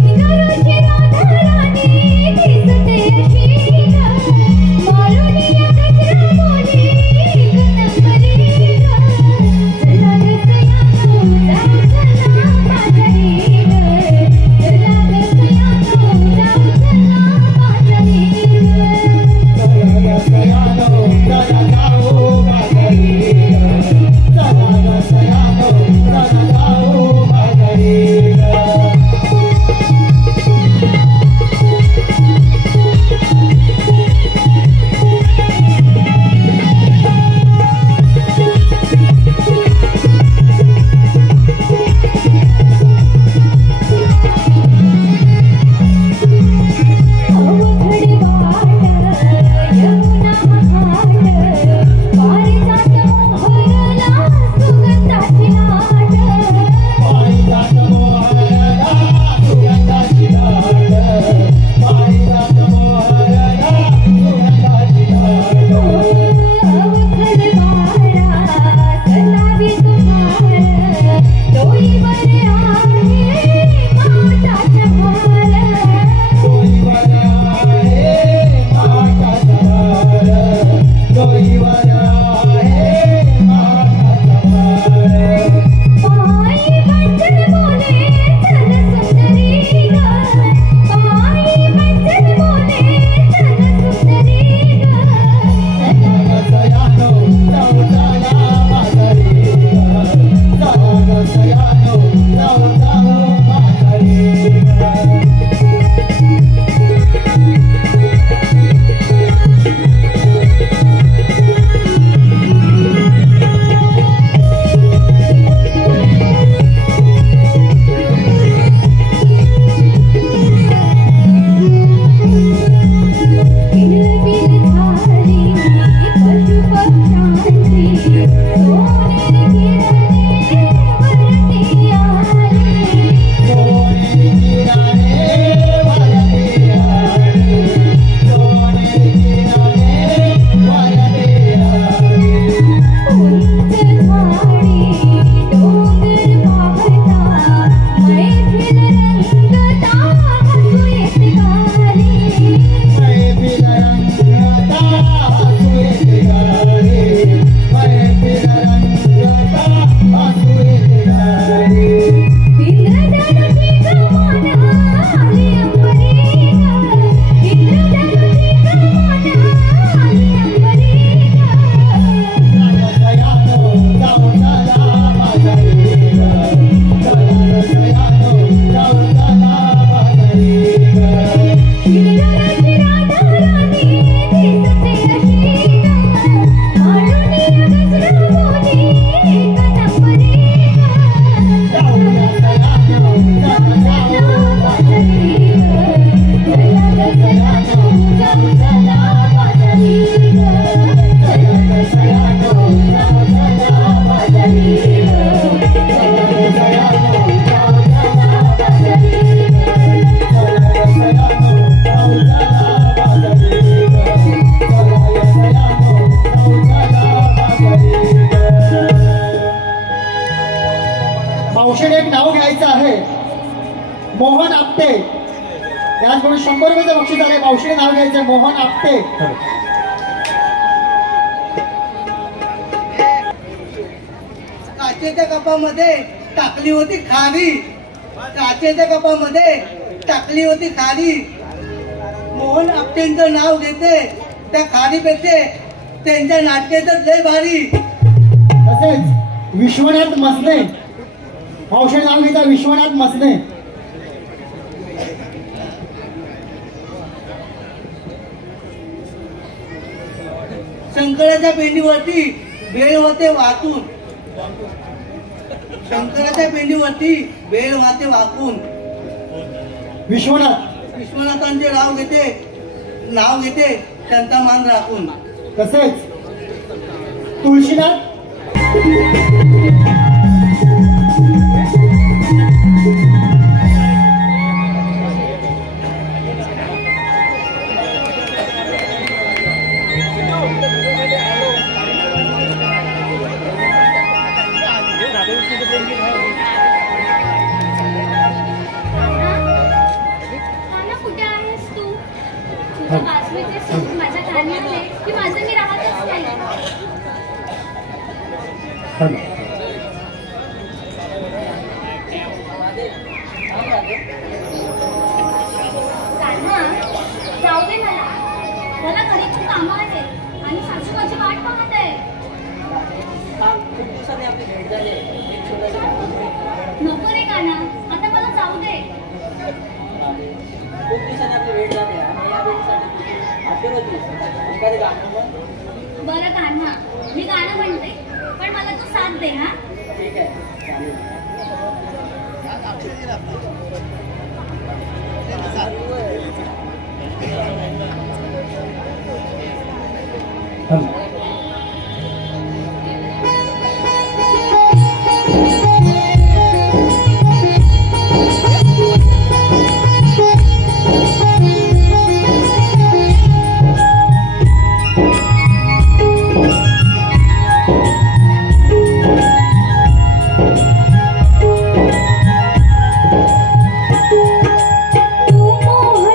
मावशीने एक नाव घ्यायचं आहे, मोहन आपटे. त्याचबरोबर 100 रुपयाचं बक्षीस आले. मावशीने नाव घ्यायचं मोहन आपटे. काचेच्या कपामध्ये टाकली होती खारी, काचेच्या कपामध्ये टाकली होती खारी. मोहन आपटेंचं नाव घेते, त्या खारीपेक्षा त्यांच्या नाट्याचं लय भारी. तसेच विश्वनाथ मसने, मावशी नाव घेता विश्वनाथ मसने. शंकराच्या पेंडीवरती बेळ होते वाकून, शंकराच्या पेंडीवरती बेळ वाहते वाकून. विश्वनाथांचे नाव घेते त्यांचा मान राखून. तसेच तुळशीनाथ कुठे आहेस तू? तुझ्या बाजूचे सूट माझ्या कानातले की माझं मी राहतच नाही. कान्हा, जाऊ दे मला घरी खूप कामं आहे आणि सासू माझी वाट पाहत आहे. नको रे कान्हा, आता मला जाऊ दे. बरं कान्हा, मी गाणं म्हणते पण मला तू साथ दे. हा ठीक आहे. तू मोह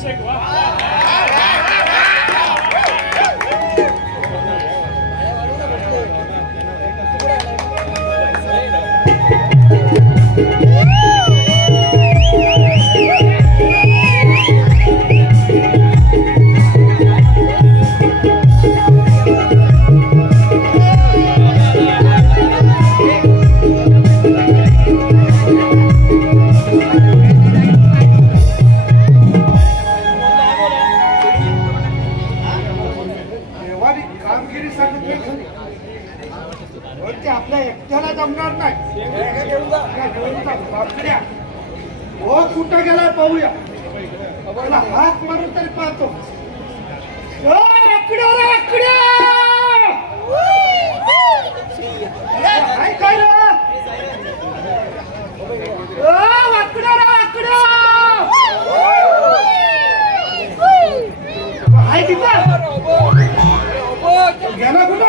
अभिषेक वा आपल्या एकट्याला जमणार नाही. हो कुठं गेलाय पाहूया. हात मारून तरी पाहतो. काय काय गेला कुठं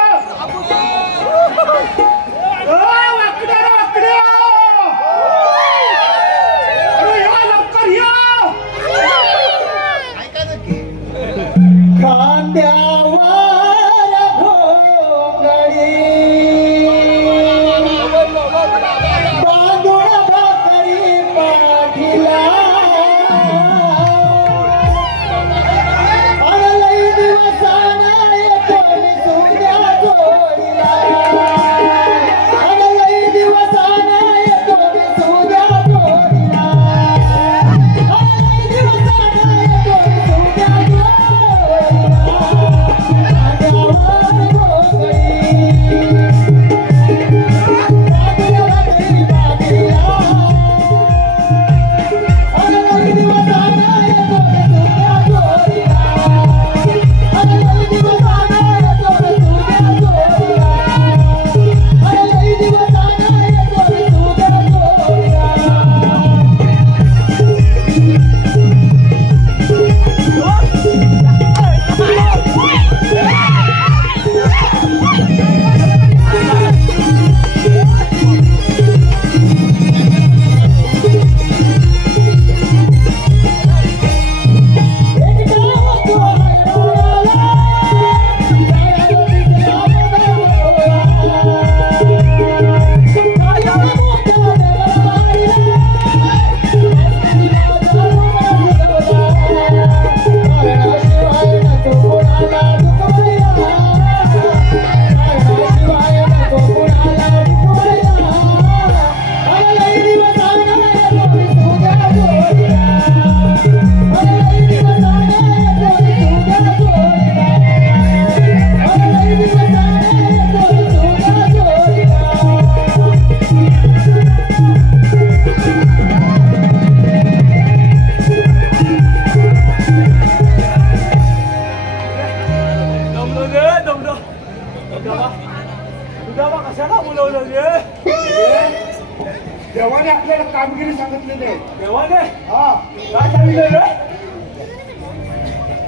देवाने आपल्याला कामगिरी सांगितलेली आहे. देवाने हा काय सांगितलं रे?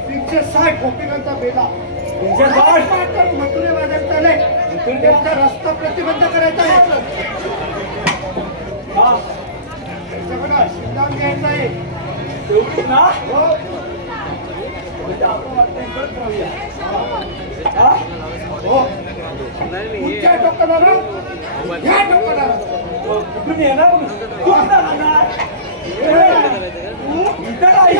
360 गोपिकांचा बेला 360 मथुरे वाजवता आले. त्यांचा रस्ता प्रतिबंध करायचा आहे. हा त्याच्याकडे शिंदान घ्यायचं आहे. एवढीच ना? हो हो कुठच्या टोकाला ह्या टोकाला कुठून येणार कुठून राहणार इथं काय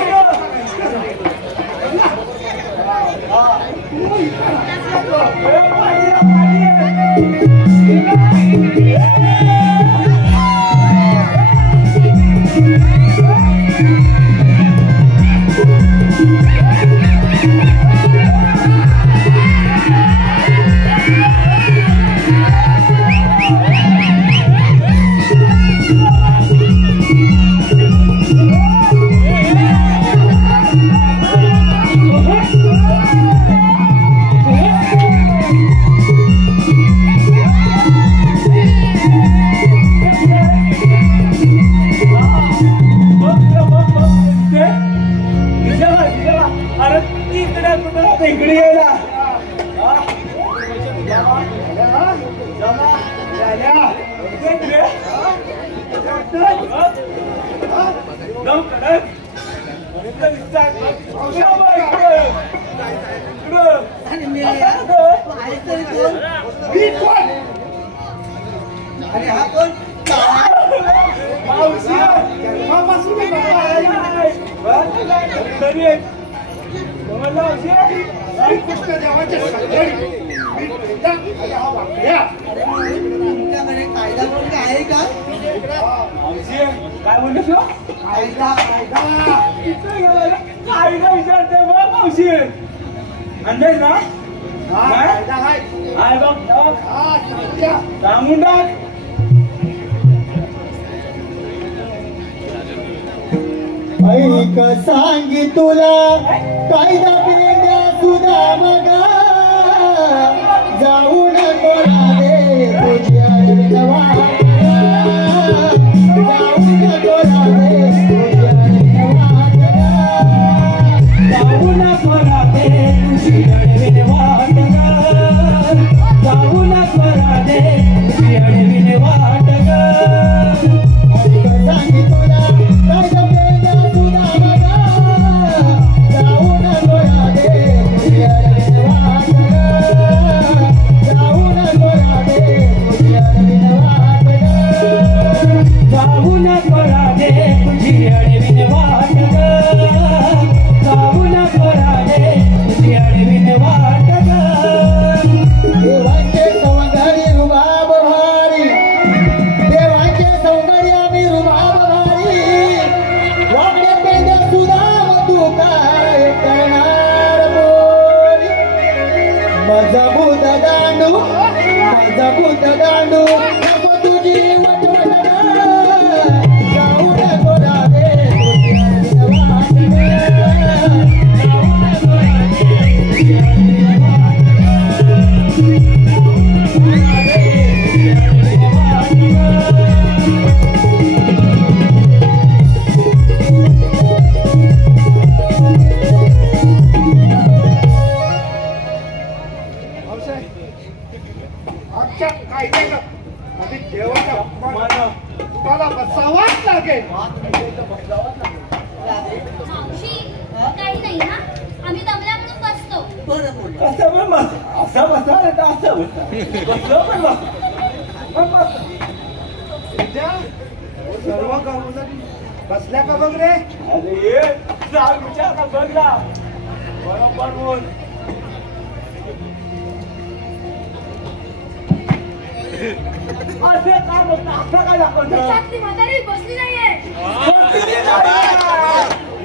इकडे गेला आणि मेल्या आहे तरी कोण? मी कोण? आणि हा कोण? मावशी जन्मापासून मी बघा आहे. श्रीकृष्ण देवाच्या संगडी मी पेंडा आणि हा वाकड्या. अरे तुमच्याकडे कायदा कोणता आहे का? काय म्हणतेस हो? कायदा कायदा कायदा विचारते बघ मावशी अंदाज ना हा कायदा आहे. हाय बघ हा सत्या सांगून टाक ऐक सांगी तुला कायदा पेंड्या सुद्धा मगा जाऊ नको राधे तुझ्या नवा जाऊ नको राधे तुझ्या नवा जाऊ नको राधे तुझी अडविन वाट जाऊ नको राधे तुझी अडविन वाट ऐक सांगी तुला कायदा पेंड्या सुद्धा मगा जाऊ नको राधे तुझी अडविन वाट जाऊ नको राधे तुझी अडविन वाट जाऊ नको राधे तुझी अडविन वाट जाऊ नको राधे तुझी अडविन वाट देवांचे सौंदर्य रुबाब भारी देवांचे सौंदर्य आम्ही रुबाब भारी वाकड्या पेंड्या सुद्धा तू काय करणार बोल मजबूत दांडू नको तुझी वटवट जाऊ नको राधे तुझी अडविन वाट जाऊ नको राधे तुझी अडविन वाट जाऊ नको राधे तुझी आजच्या कायद्याला आणि देवाच्या हुकमाला तुम्हाला बसावाच लागेल. मावशी काही नाही ना, आम्ही दमल्या म्हणून बसतो. बरं बोल. कसं पण बस असं बसा नाही तर असं बसा कसं पण बस उद्या सर्व गावोनी बसल्या का बघ रे. अरे ये सांग विचार का बघ ना बरोबर बोल असं काय बोलतो असं काय दाखवतो त्याच्यातली म्हातारी बसली नाहीये.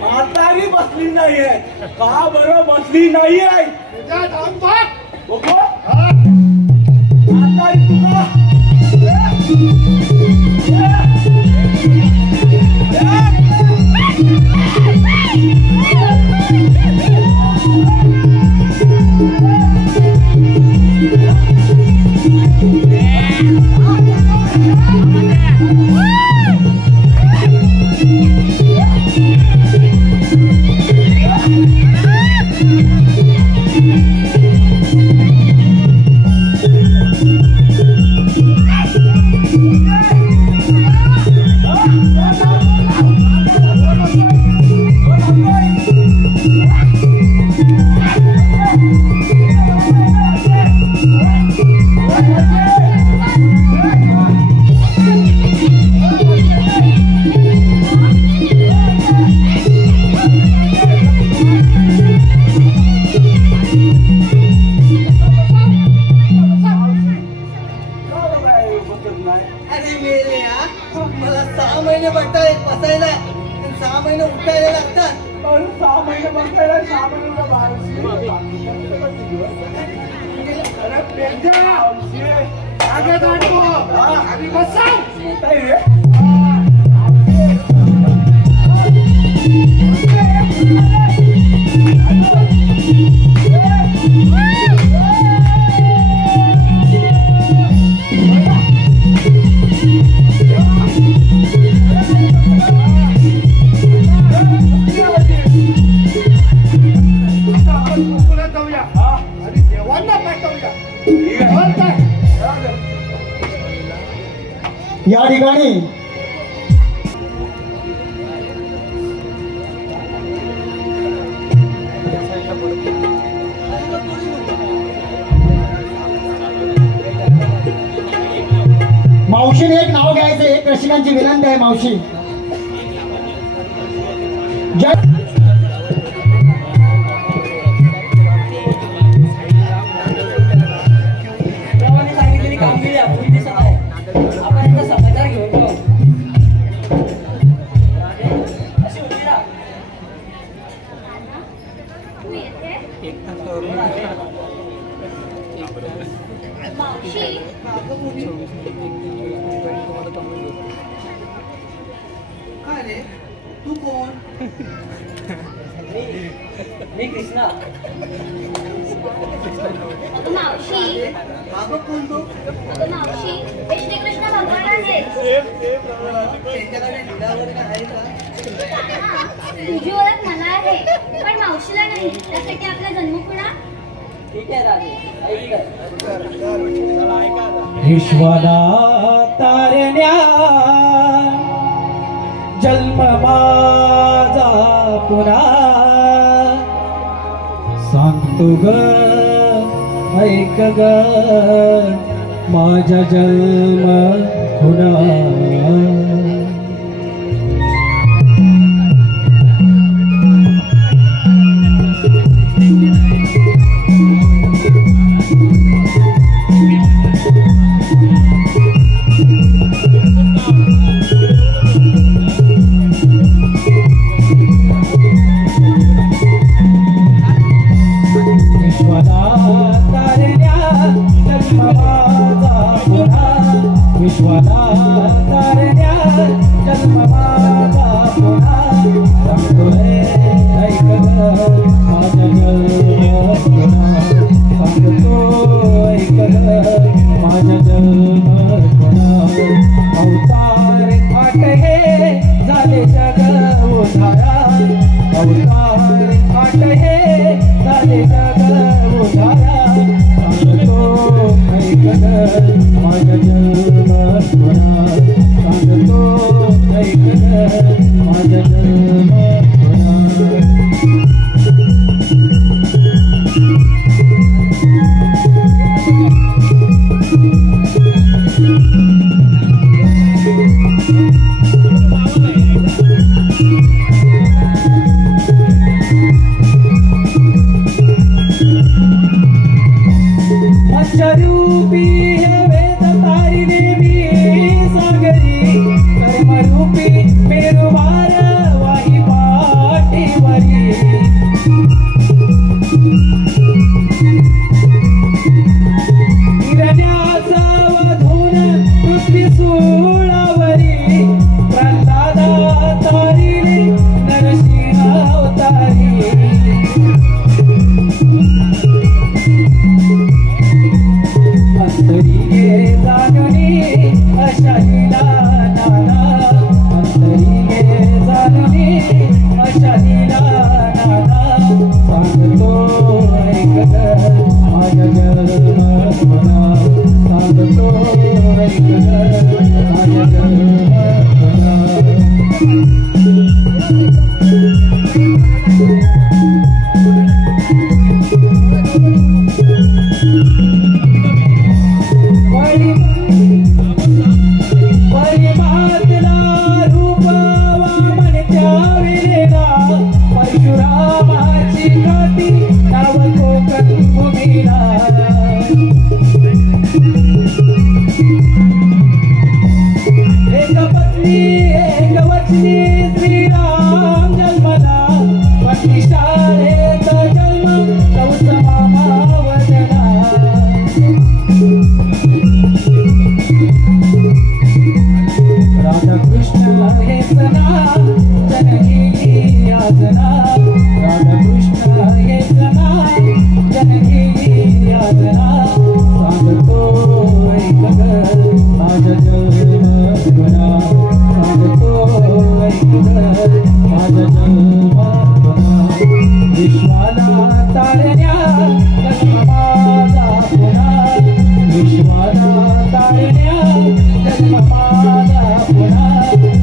म्हातारी बसली नाहीये का बरं बसली नाहीये उद्या जाऊन बघ. बघू हा म्हातारी तुला अरे मेल्या मला 6 महिने बसतायत बसायला आणि 6 महिने उठायला लागतात. 6 महिने बसायला 6 महिने अरे पेंड्या आगे दांडू आणि बसाव. काय रे जाऊया आणि देवांना पाठवूया. बरं काय? या ठिकाणी एक रसिकांची विनंती आहे मावशी. सांगितलेली कामगिरी आपली दिसत आहे. आपण एकदा समाचार घेऊन जाऊ. अशी होती ना तू येते मावशी. काय रे तू कोण? मी कृष्णा. अगं मावशी, अगं कोण तो? अगं मावशी, हे श्रीकृष्ण भगवान आहेत. त्यांच्याकडे लीला वगैरे आहे का? हा, तुझी ओळख मला आहे पण मावशीला नाही. त्यासाठी आपला जन्म पुन्हा. ठीक आहे राजे, विश्वाला तारण्या जन्म माझा पुन्हा सांगतो ग ऐक ग माझा जन्म पुन्हा. विश्वाला तारण्या जन्म माझा पुन्हा सांगतोय ऐक ग माझा जन्म पुन्हा. सांगतो ऐक ग माझा जन्म पुन्हा. अवतार आठ हे झाले जग उधारा. अवतार आठ हे झाले जग उधारा. सांगतो ऐक ग माझा जन्म पुन्हा. सांगतो ऐक ग माझा जन्म पुन्हा. रूपी हे वेद तारिणे मी सागरी. कर्मरूपी मेरुवार वाही पाठीवरी. हिरण्याचा वधून पृथ्वी सोळावरी. प्रल्हादा तारिणे नरसिंह अवतारी. अंतरिये जाणुनी अशा लीला नाना. अंतरिये जाणुनी अशा लीला नाना. सांगतो ऐक ग माझा जन्म पुन्हा. सांगतो ऐक ग माझा जन्म पुन्हा. परशुरामाची खाती नाव कोकण भूमीला. एक पत्नी एक वचनी श्रीराम जन्मला. पत्नी शाळेत जन्म कौस मामा वदना. राधाकृष्ण हेच नाव जननी यातना. राधाकृष्ण हेच नाव जननी यातना. सांगतो ऐक ग माझा जन्म पुन्हा. सांगतो ऐक ग माझा जन्म पुन्हा. विश्वाला तारण्या जन्म माझा पुन्हा. विश्वाला तारण्या जन्म माझा पुन्हा.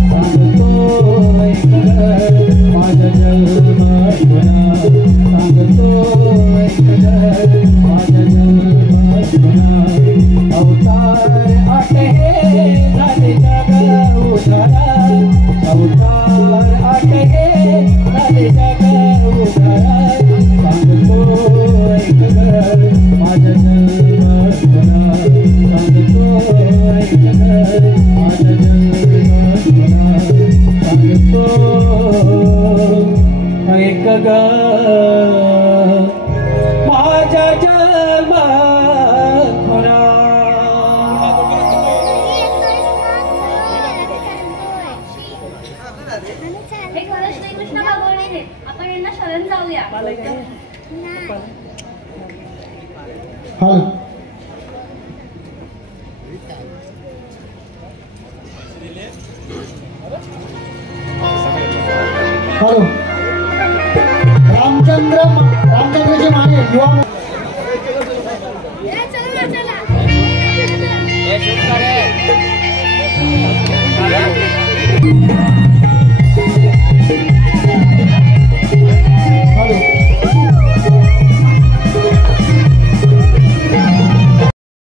सांगतो ऐक ग माझा जन्म पुन्हा. सांगतो ऐक ग माझा जन्म पुन्हा. अवतार आठ हे झाले जग ऐक ग माझ्या जन्म खुना हे खरं श्रीकृष्ण भगवान आहे. आपण यांना शरण जाऊया. हॅलो हॅलो रामचंद्रजी माने युवा